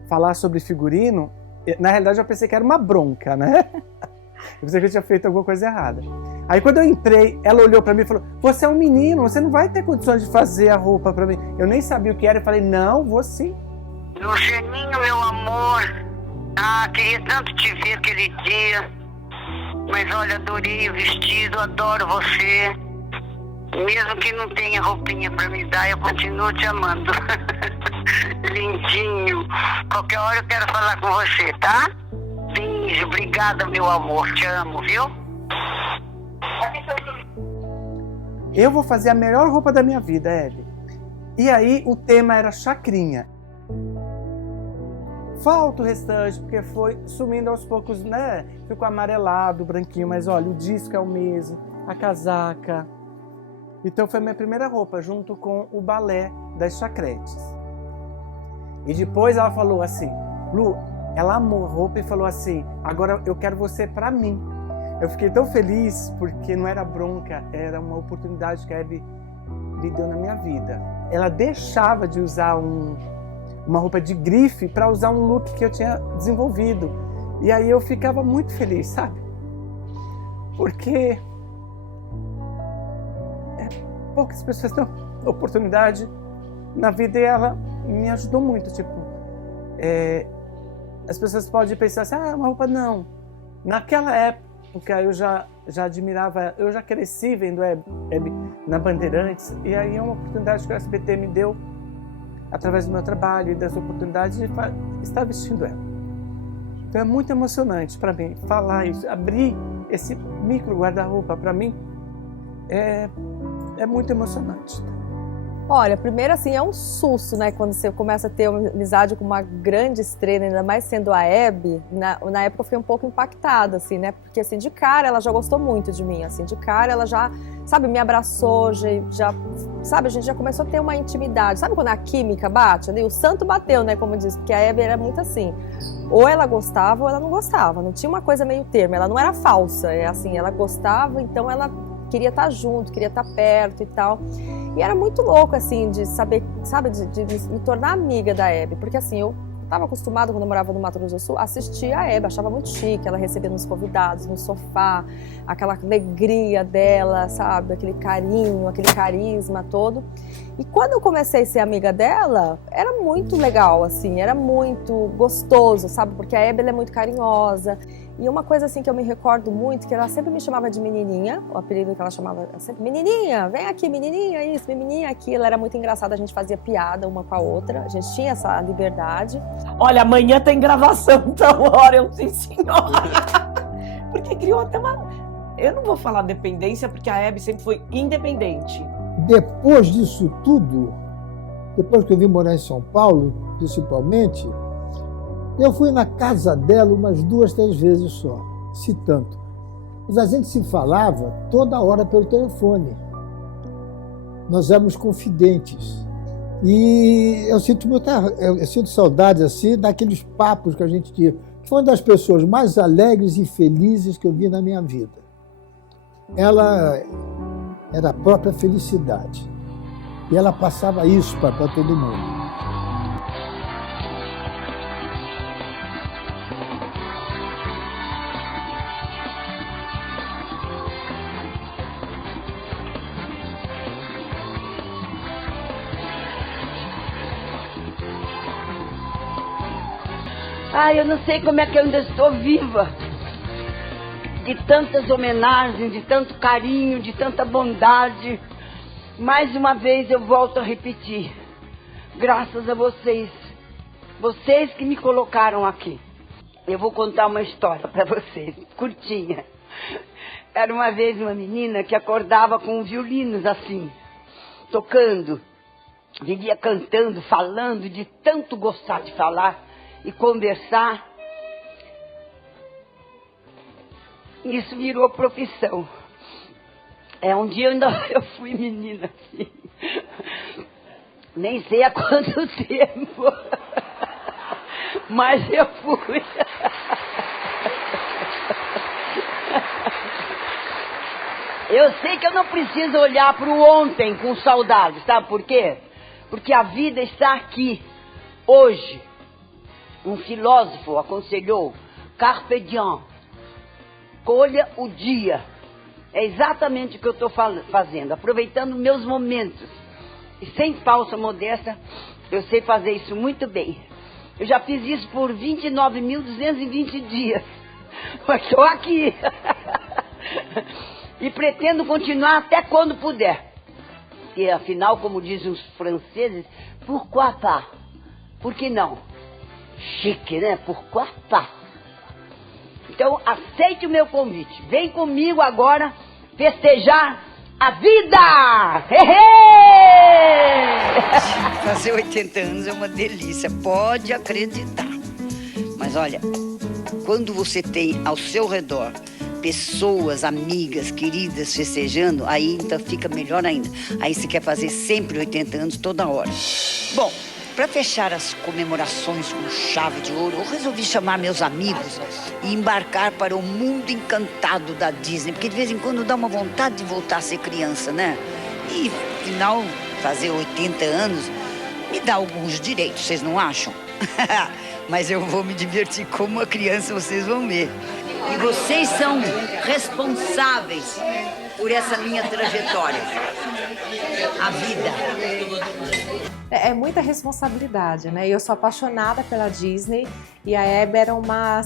falar sobre figurino. Na realidade eu pensei que era uma bronca, né? Eu pensei que eu tinha feito alguma coisa errada. Aí quando eu entrei, ela olhou para mim e falou: você é um menino, você não vai ter condições de fazer a roupa para mim. Eu nem sabia o que era e falei: não, vou sim. Lucianinho, meu amor, queria tanto te ver aquele dia, mas olha, adorei o vestido, adoro você. Mesmo que não tenha roupinha pra me dar, eu continuo te amando. Lindinho. Qualquer hora eu quero falar com você, tá? Beijo, obrigada, meu amor, te amo, viu? Eu vou fazer a melhor roupa da minha vida, Hebe. E aí o tema era chacrinha. Falta o restante, porque foi sumindo aos poucos, né? Ficou amarelado, branquinho, mas olha, o disco é o mesmo, a casaca. Então foi a minha primeira roupa, junto com o balé das chacretes. E depois ela falou assim, Lu, ela amou a roupa e falou assim, agora eu quero você pra mim. Eu fiquei tão feliz, porque não era bronca, era uma oportunidade que a Hebe me deu na minha vida. Ela deixava de usar uma roupa de grife para usar um look que eu tinha desenvolvido. E aí eu ficava muito feliz, sabe? Porque poucas pessoas têm oportunidade na vida e ela me ajudou muito. Tipo, as pessoas podem pensar assim, uma roupa não. Naquela época eu já admirava, eu já cresci vendo Hebe na Bandeirantes, e aí é uma oportunidade que o SBT me deu através do meu trabalho e das oportunidades de estar vestindo ela. Então é muito emocionante para mim falar isso, abrir esse micro guarda-roupa para mim é muito emocionante. Olha, primeiro assim, é um susto, né, quando você começa a ter uma amizade com uma grande estrela, ainda mais sendo a Hebe. Na época eu fiquei um pouco impactada, assim, né, porque assim, de cara ela já gostou muito de mim, assim, de cara ela já, sabe, me abraçou, já sabe, a gente já começou a ter uma intimidade, sabe quando a química bate ali? O santo bateu, né, como diz, porque a Hebe era muito assim, ou ela gostava ou ela não gostava, não tinha uma coisa meio termo, ela não era falsa, é assim, ela gostava, então ela queria estar junto, queria estar perto e tal. E era muito louco, assim, de saber, sabe, de me tornar amiga da Hebe. Porque, assim, eu estava acostumada, quando eu morava no Mato Grosso do Sul, a assistir a Hebe. Achava muito chique, ela recebendo os convidados no sofá, aquela alegria dela, sabe? Aquele carinho, aquele carisma todo. E quando eu comecei a ser amiga dela, era muito legal, assim, era muito gostoso, sabe? Porque a Hebe, ela é muito carinhosa. E uma coisa assim que eu me recordo muito, que ela sempre me chamava de menininha, o apelido que ela chamava sempre, menininha, vem aqui, menininha, isso, menininha, aquilo. Era muito engraçado, a gente fazia piada uma com a outra, a gente tinha essa liberdade. Olha, amanhã tem gravação, então, hora eu sim, senhora. Porque criou até uma... Eu não vou falar dependência, porque a Hebe sempre foi independente. Depois disso tudo, depois que eu vim morar em São Paulo, principalmente, eu fui na casa dela umas 2, 3 vezes só, se tanto. Mas a gente se falava toda hora pelo telefone. Nós éramos confidentes. E eu sinto saudades assim daqueles papos que a gente tinha. Foi uma das pessoas mais alegres e felizes que eu vi na minha vida. Ela era a própria felicidade. E ela passava isso para todo mundo. Eu não sei como é que eu ainda estou viva. De tantas homenagens, de tanto carinho, de tanta bondade. Mais uma vez eu volto a repetir. Graças a vocês. Vocês que me colocaram aqui. Eu vou contar uma história para vocês, curtinha. Era uma vez uma menina que acordava com violinos assim, tocando. Vivia cantando, falando, de tanto gostar de falar e conversar. Isso virou profissão. Um dia eu fui menina assim. Nem sei há quanto tempo. Mas eu fui. Eu sei que eu não preciso olhar para o ontem com saudade, sabe por quê? Porque a vida está aqui, hoje. Um filósofo aconselhou, carpe diem, colha o dia. É exatamente o que eu estou fazendo, aproveitando meus momentos. E sem falsa modéstia, eu sei fazer isso muito bem. Eu já fiz isso por 29.220 dias, mas estou aqui. E pretendo continuar até quando puder. E afinal, como dizem os franceses, pourquoi pas? Por que não? Chique, né? Pourquoi pas? Então, aceite o meu convite. Vem comigo agora festejar a vida! Fazer 80 anos é uma delícia, pode acreditar. Mas olha, quando você tem ao seu redor pessoas, amigas, queridas festejando, aí então fica melhor ainda. Aí você quer fazer sempre 80 anos toda hora. Bom, para fechar as comemorações com chave de ouro, eu resolvi chamar meus amigos e embarcar para o mundo encantado da Disney, porque de vez em quando dá uma vontade de voltar a ser criança, né? E, afinal, fazer 80 anos me dá alguns direitos, vocês não acham? Mas eu vou me divertir como uma criança, vocês vão ver. E vocês são responsáveis por essa minha trajetória. A vida. É muita responsabilidade, né? Eu sou apaixonada pela Disney e a Hebe era uma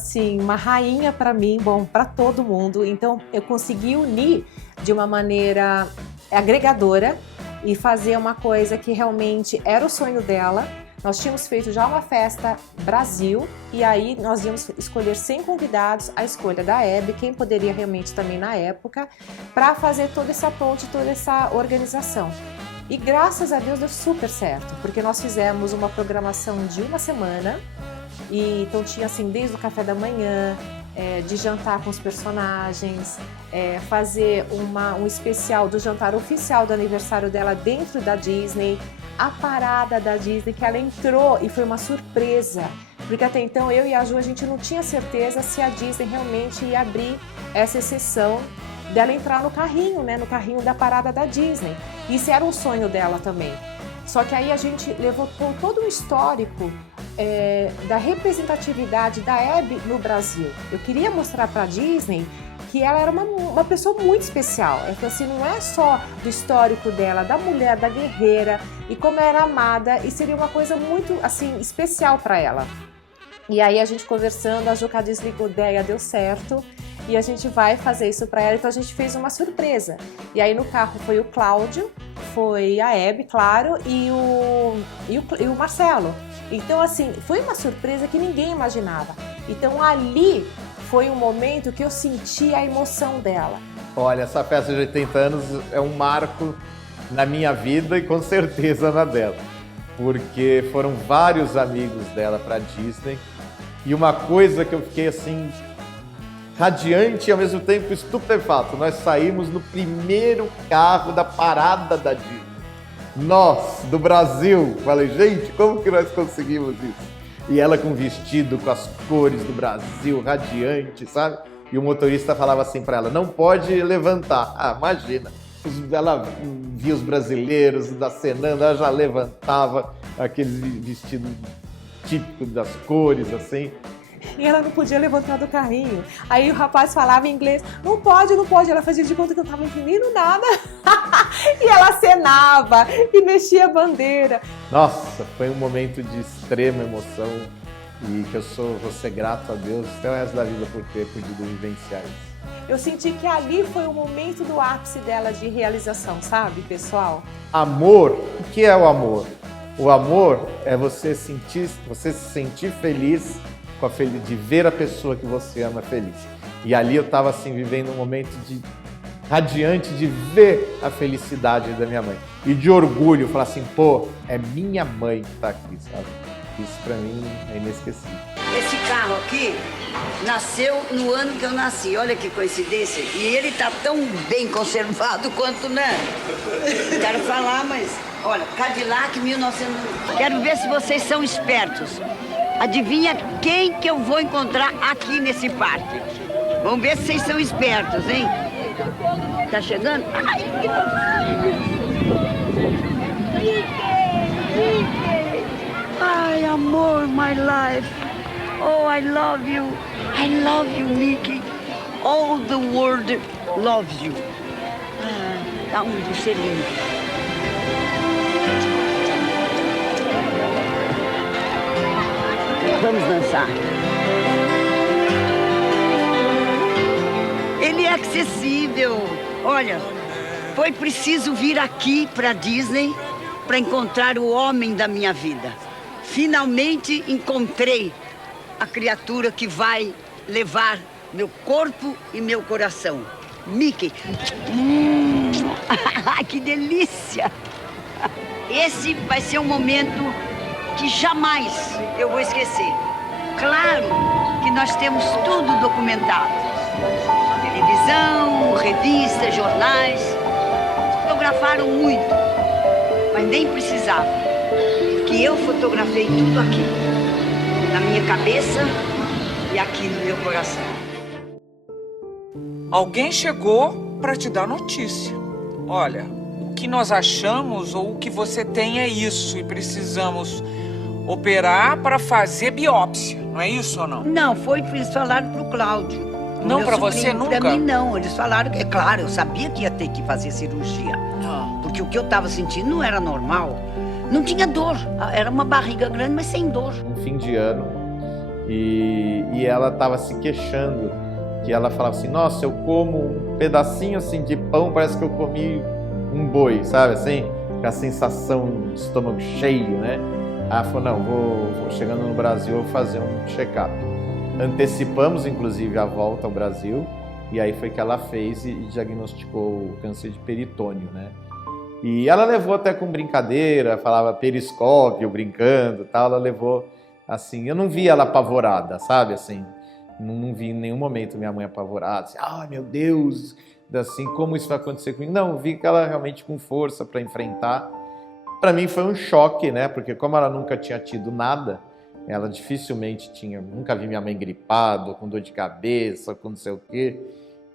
rainha para mim, bom, para todo mundo. Então eu consegui unir de uma maneira agregadora e fazer uma coisa que realmente era o sonho dela. Nós tínhamos feito já uma festa Brasil e aí nós íamos escolher 100 convidados, a escolha da Hebe, quem poderia realmente também na época, para fazer toda essa ponte, toda essa organização. E graças a Deus deu super certo, porque nós fizemos uma programação de uma semana, e então tinha assim desde o café da manhã, de jantar com os personagens, fazer um especial do jantar oficial do aniversário dela dentro da Disney, a parada da Disney, que ela entrou e foi uma surpresa, porque até então eu e a Ju, a gente não tinha certeza se a Disney realmente ia abrir essa exceção dela entrar no carrinho, né, no carrinho da parada da Disney. Isso era um sonho dela também. Só que aí a gente levou todo um histórico da representatividade da Hebe no Brasil. Eu queria mostrar para a Disney que ela era uma pessoa muito especial. Então, assim, não é só do histórico dela, da mulher, da guerreira, e como era amada, e seria uma coisa muito, assim, especial para ela. E aí a gente conversando, a Juca desligou a ideia, deu certo, e a gente vai fazer isso para ela, então a gente fez uma surpresa. E aí no carro foi o Cláudio, foi a Hebe, claro, e o Marcelo. Então, assim, foi uma surpresa que ninguém imaginava. Então ali foi um momento que eu senti a emoção dela. Olha, essa festa de 80 anos é um marco na minha vida e com certeza na dela. Porque foram vários amigos dela para Disney. E uma coisa que eu fiquei assim, radiante e ao mesmo tempo estupefato. Nós saímos no primeiro carro da parada da Disney. Nós, do Brasil. Falei, gente, como que nós conseguimos isso? E ela com vestido, com as cores do Brasil, radiante, sabe? E o motorista falava assim para ela, não pode levantar. Ah, imagina. Ela via os brasileiros acenando, ela já levantava aquele vestido típico das cores, assim. E ela não podia levantar do carrinho. Aí o rapaz falava em inglês, não pode, não pode. Ela fazia de conta que eu não estava entendendo nada. E ela acenava e mexia a bandeira. Nossa, foi um momento de extrema emoção e que eu vou ser grato a Deus até o resto da vida por ter podido vivenciar isso. Eu senti que ali foi o momento do ápice dela de realização, sabe, pessoal? Amor, o que é o amor? O amor é você se sentir feliz de ver a pessoa que você ama feliz. E ali eu estava assim vivendo um momento radiante de ver a felicidade da minha mãe. E de orgulho, falar assim, pô, é minha mãe que está aqui, sabe? Isso para mim é inesquecível. Esse carro aqui nasceu no ano que eu nasci, olha que coincidência. E ele tá tão bem conservado quanto, né? Quero falar, mas olha, Cadillac 1900. Quero ver se vocês são espertos. Adivinha quem que eu vou encontrar aqui nesse parque? Vamos ver se vocês são espertos, hein? Tá chegando? Ai, que Mickey! Ai, amor, my life. Oh, I love you. I love you, Mickey. All the world loves you. Dá um selinho. Vamos dançar. Ele é acessível. Olha, foi preciso vir aqui para Disney para encontrar o homem da minha vida. Finalmente encontrei a criatura que vai levar meu corpo e meu coração. Mickey. Que delícia! Esse vai ser um momento que jamais eu vou esquecer. Claro que nós temos tudo documentado. Televisão, revistas, jornais. Fotografaram muito, mas nem precisava. Que eu fotografei tudo aqui. Na minha cabeça e aqui no meu coração. Alguém chegou para te dar notícia. Olha, o que nós achamos ou o que você tem é isso e precisamos operar para fazer biópsia. Não é isso ou não? Não, foi que eles falaram pro Cláudio. Não, para você nunca? Para mim não, eles falaram que, é claro, eu sabia que ia ter que fazer cirurgia. Porque o que eu estava sentindo não era normal. Não tinha dor, era uma barriga grande, mas sem dor. Um fim de ano, e ela estava se queixando, que ela falava assim, nossa, eu como um pedacinho assim de pão, parece que eu comi um boi, sabe assim? Com a sensação de estômago cheio, né? Ela falou, não, vou chegando no Brasil, eu vou fazer um check-up. Antecipamos, inclusive, a volta ao Brasil, e aí foi que ela fez e diagnosticou o câncer de peritônio, né? E ela levou até com brincadeira, falava periscópio, brincando e tal, ela levou assim, eu não vi ela apavorada, sabe, assim, não vi em nenhum momento minha mãe apavorada, assim, ai meu Deus, assim, como isso vai acontecer comigo? Não, vi que ela realmente com força para enfrentar. Para mim foi um choque, né, porque como ela nunca tinha tido nada, ela dificilmente tinha, nunca vi minha mãe gripada, com dor de cabeça, com não sei o quê.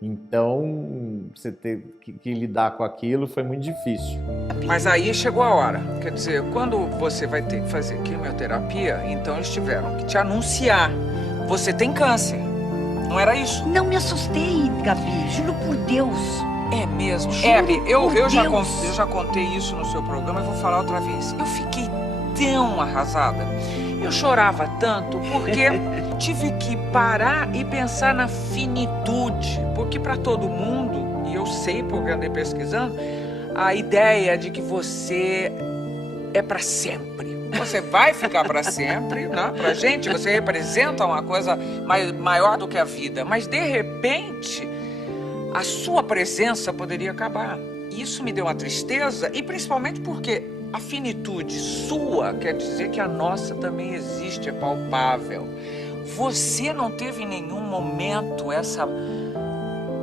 Então, você ter que lidar com aquilo foi muito difícil. Mas aí chegou a hora. Quer dizer, quando você vai ter que fazer quimioterapia, então eles tiveram que te anunciar. Você tem câncer. Não era isso? Não me assustei, Gabi. Juro por Deus. É mesmo? Juro Hebe, eu Deus. já contei isso no seu programa e vou falar outra vez. Eu fiquei tão arrasada. Eu chorava tanto porque tive que parar e pensar na finitude. Porque para todo mundo, e eu sei porque andei pesquisando, a ideia de que você é para sempre. Você vai ficar para sempre, né? Pra gente, você representa uma coisa maior do que a vida. Mas, de repente, a sua presença poderia acabar. Isso me deu uma tristeza, e principalmente porque a finitude sua quer dizer que a nossa também existe, é palpável. Você não teve em nenhum momento essa...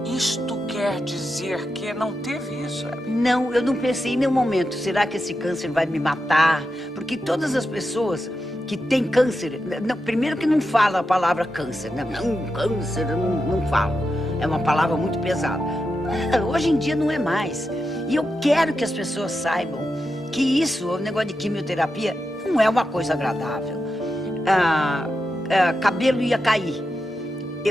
Isto quer dizer que não teve isso, Hebe? Não, eu não pensei em nenhum momento, será que esse câncer vai me matar? Porque todas as pessoas que têm câncer, não, primeiro que não fala a palavra câncer, né? Não, câncer, não falo. É uma palavra muito pesada. Hoje em dia não é mais. E eu quero que as pessoas saibam que isso, o negócio de quimioterapia, não é uma coisa agradável. Cabelo ia cair.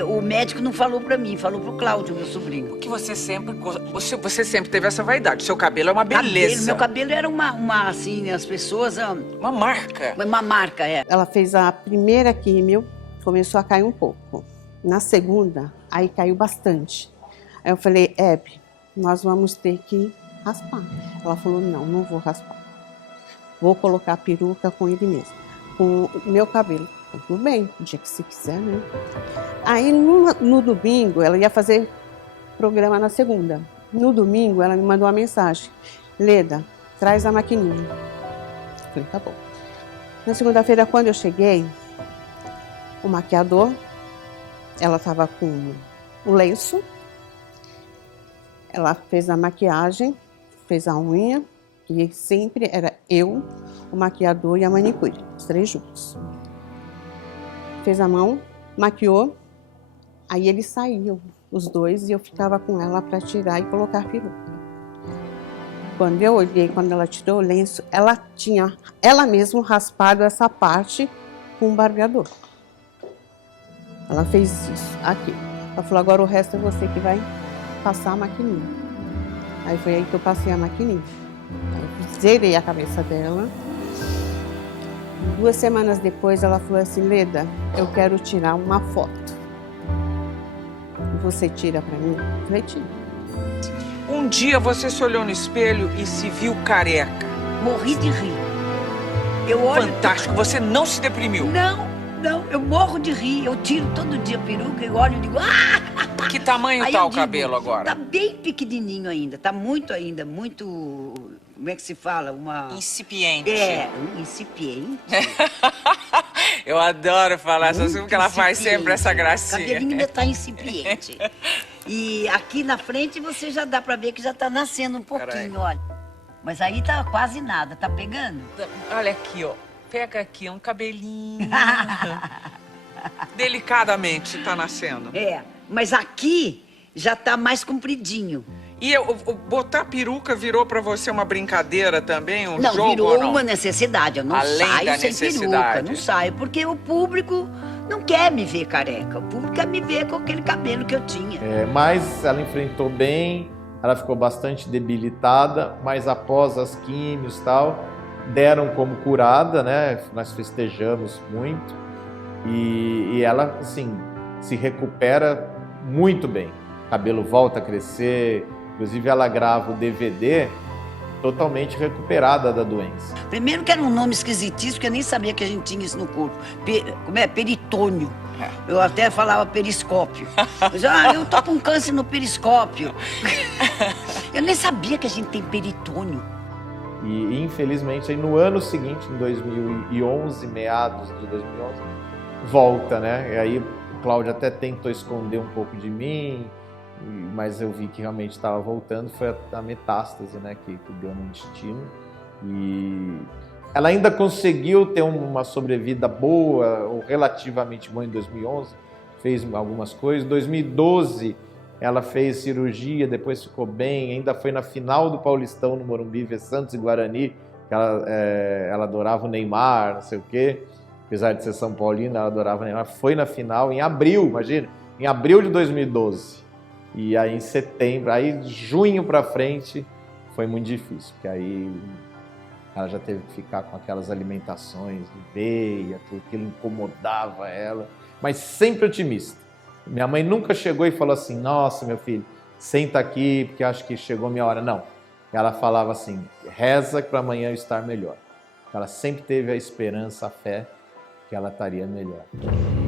O médico não falou pra mim, falou pro Cláudio, meu sobrinho. Porque você sempre teve essa vaidade. Seu cabelo é uma beleza. Meu cabelo era uma assim, as pessoas... Uma marca. Uma marca, é. Ela fez a primeira químio, começou a cair um pouco. Na segunda, aí caiu bastante. Aí eu falei, Hebe, nós vamos ter que raspar. Ela falou, não vou raspar. Vou colocar a peruca com ele mesmo, com o meu cabelo. Tudo bem, o dia que você quiser, né? Aí no domingo, ela ia fazer programa na segunda. No domingo, ela me mandou uma mensagem. Leda, traz a maquininha. Eu falei, tá bom. Na segunda-feira, quando eu cheguei, o maquiador, ela estava com o lenço, ela fez a maquiagem, fez a unha, e sempre era eu, o maquiador e a manicure, os três juntos. fez a mão, maquiou, aí eles saíam, os dois, e eu ficava com ela para tirar e colocar a peruca. Quando eu olhei, quando ela tirou o lenço, ela tinha, ela mesma, raspado essa parte com um barbeador. Ela fez isso aqui. Ela falou, agora o resto é você que vai passar a maquininha. Aí foi aí que eu passei a maquininha. Aí eu zerei a cabeça dela. 2 semanas depois, ela falou assim, Leda, eu quero tirar uma foto. Você tira pra mim? Eu falei, tira. Um dia você se olhou no espelho e se viu careca. Morri de rir. Eu olho... Fantástico, você não se deprimiu. Não, eu morro de rir. Eu tiro todo dia a peruca e olho e digo... Ah! Que tamanho Aí tá eu o digo, cabelo agora? Tá bem pequenininho ainda. Tá muito ainda, muito... Como é que se fala? Uma... Incipiente. É, incipiente. Eu adoro falar essas coisas, porque ela faz incipiente. sempre essa O gracinha. cabelinho ainda tá incipiente. E aqui na frente você já dá pra ver que já tá nascendo um pouquinho, olha. Mas aí tá quase nada, tá pegando? Olha aqui, ó. Pega aqui, um cabelinho. Delicadamente tá nascendo. É, mas aqui já tá mais compridinho. E botar peruca virou pra você uma brincadeira também, um Não, jogo virou ou não? uma necessidade. Eu não Além saio da sem necessidade. peruca, não saio, porque o público não quer me ver careca. O público quer me ver com aquele cabelo que eu tinha. Mas ela enfrentou bem, ela ficou bastante debilitada, mas após as químios e tal, deram como curada, né? Nós festejamos muito e ela, assim, se recupera muito bem. O cabelo volta a crescer, inclusive ela grava o DVD totalmente recuperada da doença. Primeiro que era um nome esquisitíssimo, porque eu nem sabia que a gente tinha isso no corpo. Como é? Peritônio. Eu até falava periscópio. Eu tô com câncer no periscópio. Eu nem sabia que a gente tem peritônio. E infelizmente, aí no ano seguinte, em 2011, meados de 2011, volta, né? E aí o Cláudio até tentou esconder um pouco de mim, mas eu vi que realmente estava voltando. Foi a metástase, né, que deu no intestino. E ela ainda conseguiu ter uma sobrevida boa, ou relativamente boa em 2011, fez algumas coisas. Em 2012, ela fez cirurgia, depois ficou bem, ainda foi na final do Paulistão no Morumbi, ver Santos e Guarani, que ela adorava o Neymar, não sei o quê. Apesar de ser São Paulina, ela adorava o Neymar. Foi na final em abril, imagina, em abril de 2012. E aí em setembro, aí junho pra frente, foi muito difícil, porque aí ela já teve que ficar com aquelas alimentações de veia, tudo aquilo incomodava ela, mas sempre otimista. Minha mãe nunca chegou e falou assim, nossa, meu filho, senta aqui, porque acho que chegou a minha hora. Não, ela falava assim, reza para amanhã eu estar melhor. Ela sempre teve a esperança, a fé que ela estaria melhor.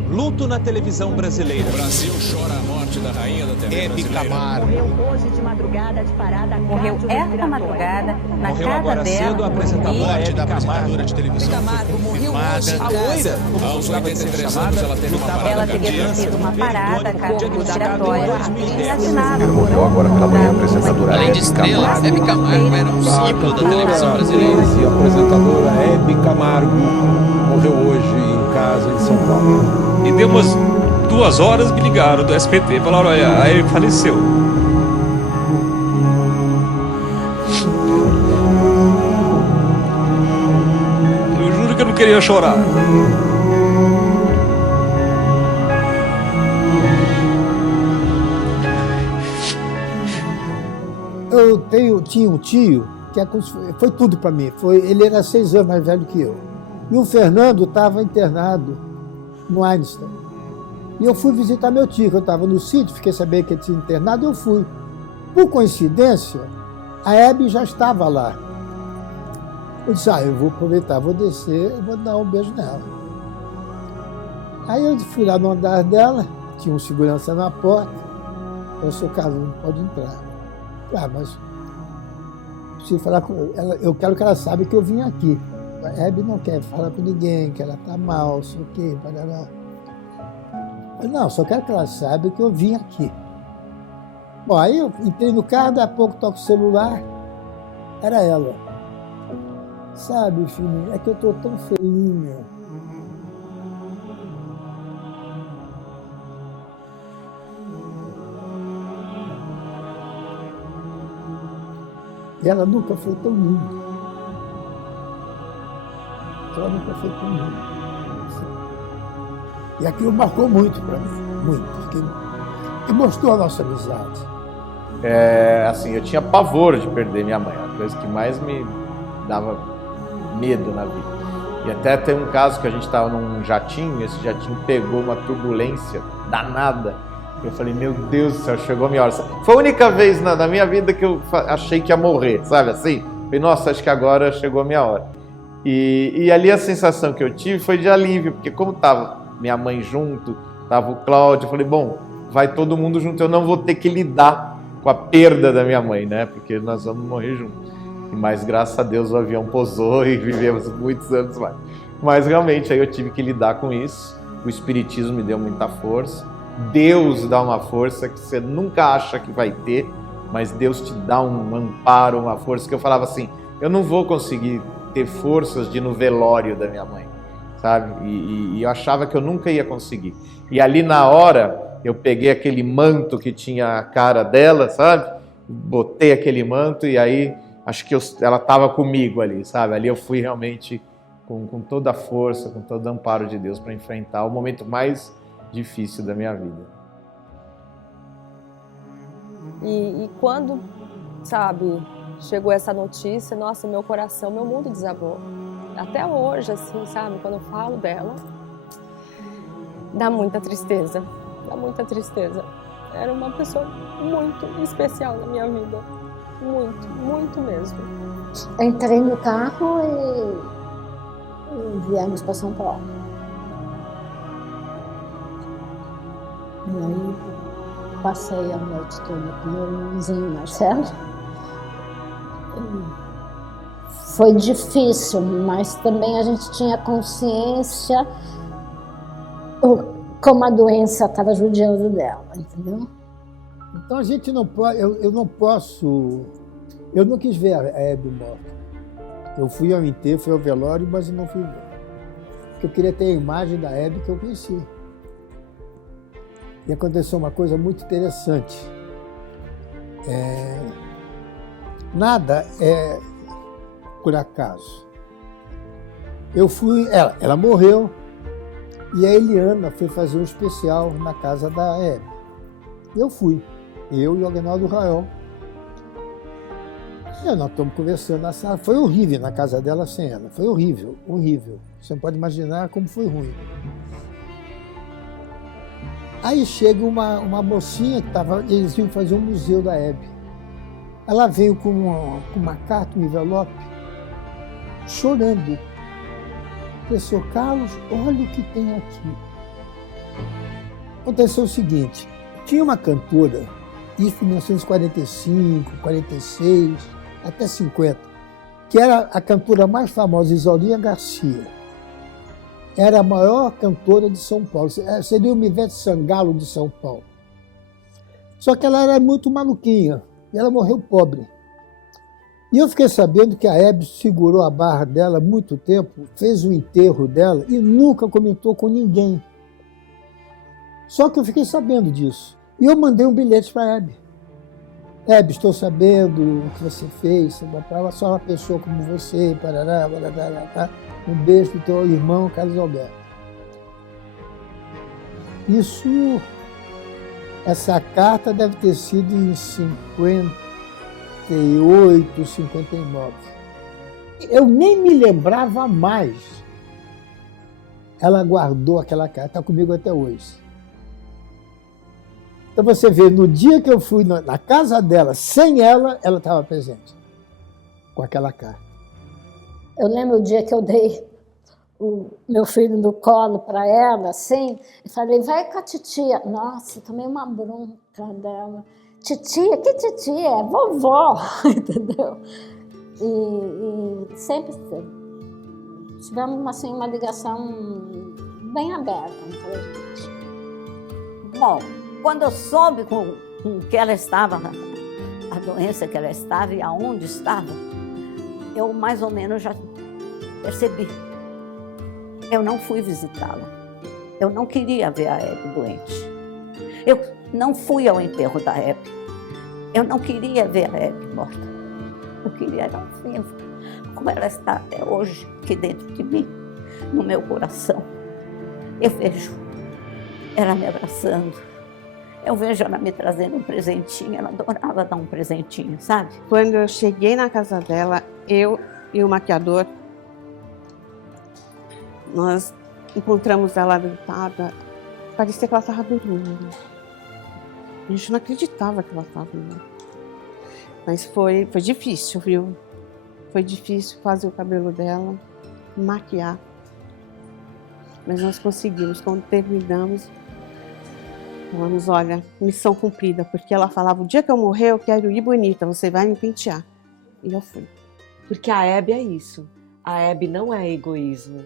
Luto na televisão brasileira. O Brasil chora a morte da rainha da TV Hebe Camargo. Morreu hoje de madrugada de parada. Morreu esta madrugada na Morreu casa agora dela. cedo a apresentadora Hebe Camargo de televisão. Camargo morreu hoje. A loira, como Aos costumava ser chamada, ela teve uma parada Ela teria tido uma parada cardiorrespiratória assassinada. Morreu agora pela manhã a apresentadora Além de estrela, Hebe Camargo era um símbolo da televisão brasileira. E a apresentadora Hebe Camargo morreu hoje em casa em São Paulo. E deu umas 2 horas, me ligaram do SBT, falaram, olha, aí ele faleceu. Eu juro que eu não queria chorar. Eu tinha um tio que foi tudo para mim. Ele era 6 anos mais velho que eu. E o Fernando estava internado no Einstein. E eu fui visitar meu tio, que eu estava no sítio, fiquei sabendo que ele tinha internado, eu fui. Por coincidência, a Hebe já estava lá. Eu disse, eu vou aproveitar, vou descer e vou dar um beijo nela. Aí eu fui lá no andar dela, tinha um segurança na porta. Eu sou casado, não pode entrar. Mas preciso falar com ela, eu quero que ela saiba que eu vim aqui. A Hebe não quer falar com ninguém, que ela está mal, sei o quê, parará. Não, só quero que ela saiba que eu vim aqui. Bom, aí eu entrei no carro, daí a pouco toco o celular, era ela. Sabe, filho, é que eu estou tão feinha. E ela nunca foi tão linda. Ela nunca foi tão linda. E aquilo marcou muito para mim, muito, porque mostrou a nossa amizade. Assim, eu tinha pavor de perder minha mãe, a coisa que mais me dava medo na vida. E até tem um caso que a gente estava num jatinho, esse jatinho pegou uma turbulência danada. Eu falei, meu Deus do céu, chegou a minha hora. Foi a única vez na minha vida que eu achei que ia morrer, sabe assim? Falei, nossa, acho que agora chegou a minha hora. E ali a sensação que eu tive foi de alívio, porque como tava minha mãe junto, tava o Cláudio, eu falei, bom, vai todo mundo junto, eu não vou ter que lidar com a perda da minha mãe, né? Porque nós vamos morrer juntos. Mas graças a Deus o avião pousou e vivemos muitos anos mais. Mas realmente aí eu tive que lidar com isso. O espiritismo me deu muita força. Deus dá uma força que você nunca acha que vai ter, mas Deus te dá um amparo, uma força que eu falava assim, eu não vou conseguir ter forças de ir no velório da minha mãe, sabe? E eu achava que eu nunca ia conseguir. E ali na hora, eu peguei aquele manto que tinha a cara dela, sabe? Botei aquele manto e aí acho que ela estava comigo ali, sabe? Ali eu fui realmente com toda a força, com todo o amparo de Deus para enfrentar o momento mais difícil da minha vida. E quando, sabe, chegou essa notícia, nossa, meu coração, meu mundo desabou. Até hoje, assim, sabe, quando eu falo dela, dá muita tristeza, dá muita tristeza. Era uma pessoa muito especial na minha vida, muito, muito mesmo. Entrei no carro e viemos para São Paulo. E aí passei a noite toda com meu vizinho Marcelo. Foi difícil, mas também a gente tinha consciência como a doença estava judiando dela, entendeu? Então a gente não pode, eu não posso, eu não quis ver a Hebe morta. Eu fui ao enterro, fui ao velório, mas eu não fui ver. Porque eu queria ter a imagem da Hebe que eu conheci. E aconteceu uma coisa muito interessante. Nada é por acaso. Eu fui, ela morreu, e a Eliana foi fazer um especial na casa da Hebe. Eu fui, eu e o Agnaldo Raiol. E nós estamos conversando na sala. Foi horrível na casa dela sem ela. Foi horrível, horrível. Você não pode imaginar como foi ruim. Aí chega uma mocinha que eles iam fazer um museu da Hebe. Ela veio com uma carta, um envelope, chorando. Professor Carlos, olha o que tem aqui. Aconteceu o seguinte, tinha uma cantora, isso em 1945, 46, até 50, que era a cantora mais famosa, Isaurinha Garcia. Era a maior cantora de São Paulo, seria o Ivete Sangalo de São Paulo. Só que ela era muito maluquinha, e ela morreu pobre. E eu fiquei sabendo que a Hebe segurou a barra dela muito tempo, fez o enterro dela e nunca comentou com ninguém. Só que eu fiquei sabendo disso. E eu mandei um bilhete para a Hebe. Hebe, estou sabendo o que você fez, ela só uma pessoa como você, parará, parará, tá? Um beijo para o teu irmão, Carlos Alberto. Essa carta deve ter sido em 58, 59. Eu nem me lembrava mais. Ela guardou aquela carta, está comigo até hoje. Então você vê, no dia que eu fui na casa dela, sem ela estava presente, com aquela carta. Eu lembro o dia que eu dei o meu filho no colo para ela, assim, e falei, vai com a titia. Nossa, tomei uma bronca dela. Titia? Que titia? É vovó, entendeu? E sempre tivemos assim, uma ligação bem aberta entre a gente. Bom, quando eu soube com que ela estava, a doença que ela estava e aonde estava, eu mais ou menos já percebi. Eu não fui visitá-la. Eu não queria ver a Hebe doente. Eu não fui ao enterro da Hebe. Eu não queria ver a Hebe morta. eu queria ela viva, como ela está até hoje, aqui dentro de mim, no meu coração. Eu vejo ela me abraçando, eu vejo ela me trazendo um presentinho, ela adorava dar um presentinho, sabe? Quando eu cheguei na casa dela, eu e o maquiador, nós encontramos ela deitada, parecia que ela estava dormindo. A gente não acreditava que ela estava dormindo. Mas foi difícil, viu? Foi difícil fazer o cabelo dela, maquiar. Mas nós conseguimos, quando terminamos, falamos, olha, missão cumprida, porque ela falava, o dia que eu morrer eu quero ir bonita, você vai me pentear. E eu fui. Porque a Hebe é isso. A Hebe não é egoísmo,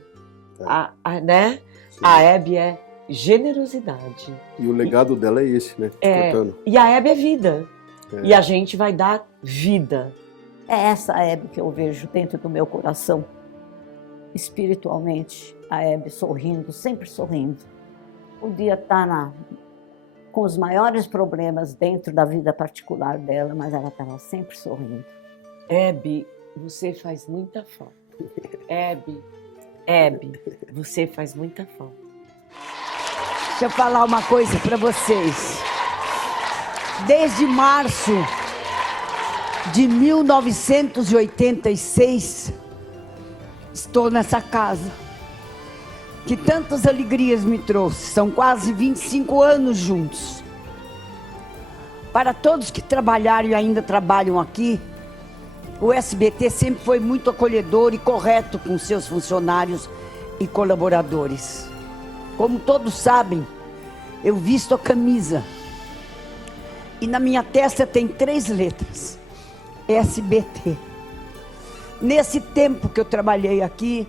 né? A Hebe é generosidade. E o legado dela é esse, né? E a Hebe é vida. E a gente vai dar vida. É essa a Hebe que eu vejo dentro do meu coração. Espiritualmente, a Hebe sorrindo, sempre sorrindo. Podia estar com os maiores problemas dentro da vida particular dela, mas ela estava sempre sorrindo. Hebe, você faz muita falta. Hebe, você faz muita falta. Deixa eu falar uma coisa para vocês. Desde março de 1986, estou nessa casa, que tantas alegrias me trouxe. São quase 25 anos juntos. Para todos que trabalharam e ainda trabalham aqui, o SBT sempre foi muito acolhedor e correto com seus funcionários e colaboradores. Como todos sabem, eu visto a camisa e na minha testa tem 3 letras, SBT. Nesse tempo que eu trabalhei aqui,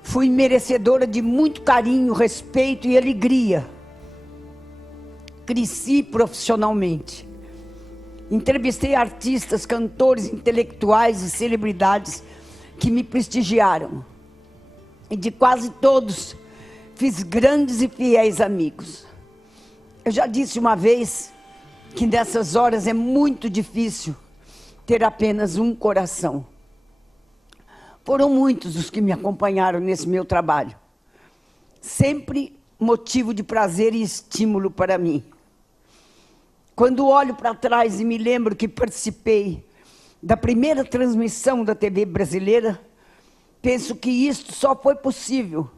fui merecedora de muito carinho, respeito e alegria. Cresci profissionalmente. Entrevistei artistas, cantores, intelectuais e celebridades que me prestigiaram. E de quase todos fiz grandes e fiéis amigos. Eu já disse uma vez que nessas horas é muito difícil ter apenas um coração. Foram muitos os que me acompanharam nesse meu trabalho. Sempre motivo de prazer e estímulo para mim. Quando olho para trás e me lembro que participei da primeira transmissão da TV brasileira, penso que isto só foi possível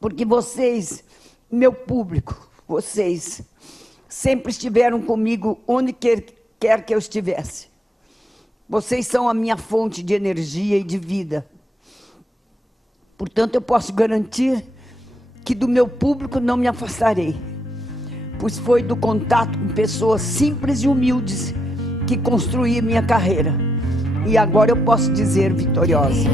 porque vocês, meu público, vocês sempre estiveram comigo onde quer que eu estivesse. Vocês são a minha fonte de energia e de vida. Portanto, eu posso garantir que do meu público não me afastarei, pois foi do contato com pessoas simples e humildes que construí minha carreira. E agora eu posso dizer vitoriosa.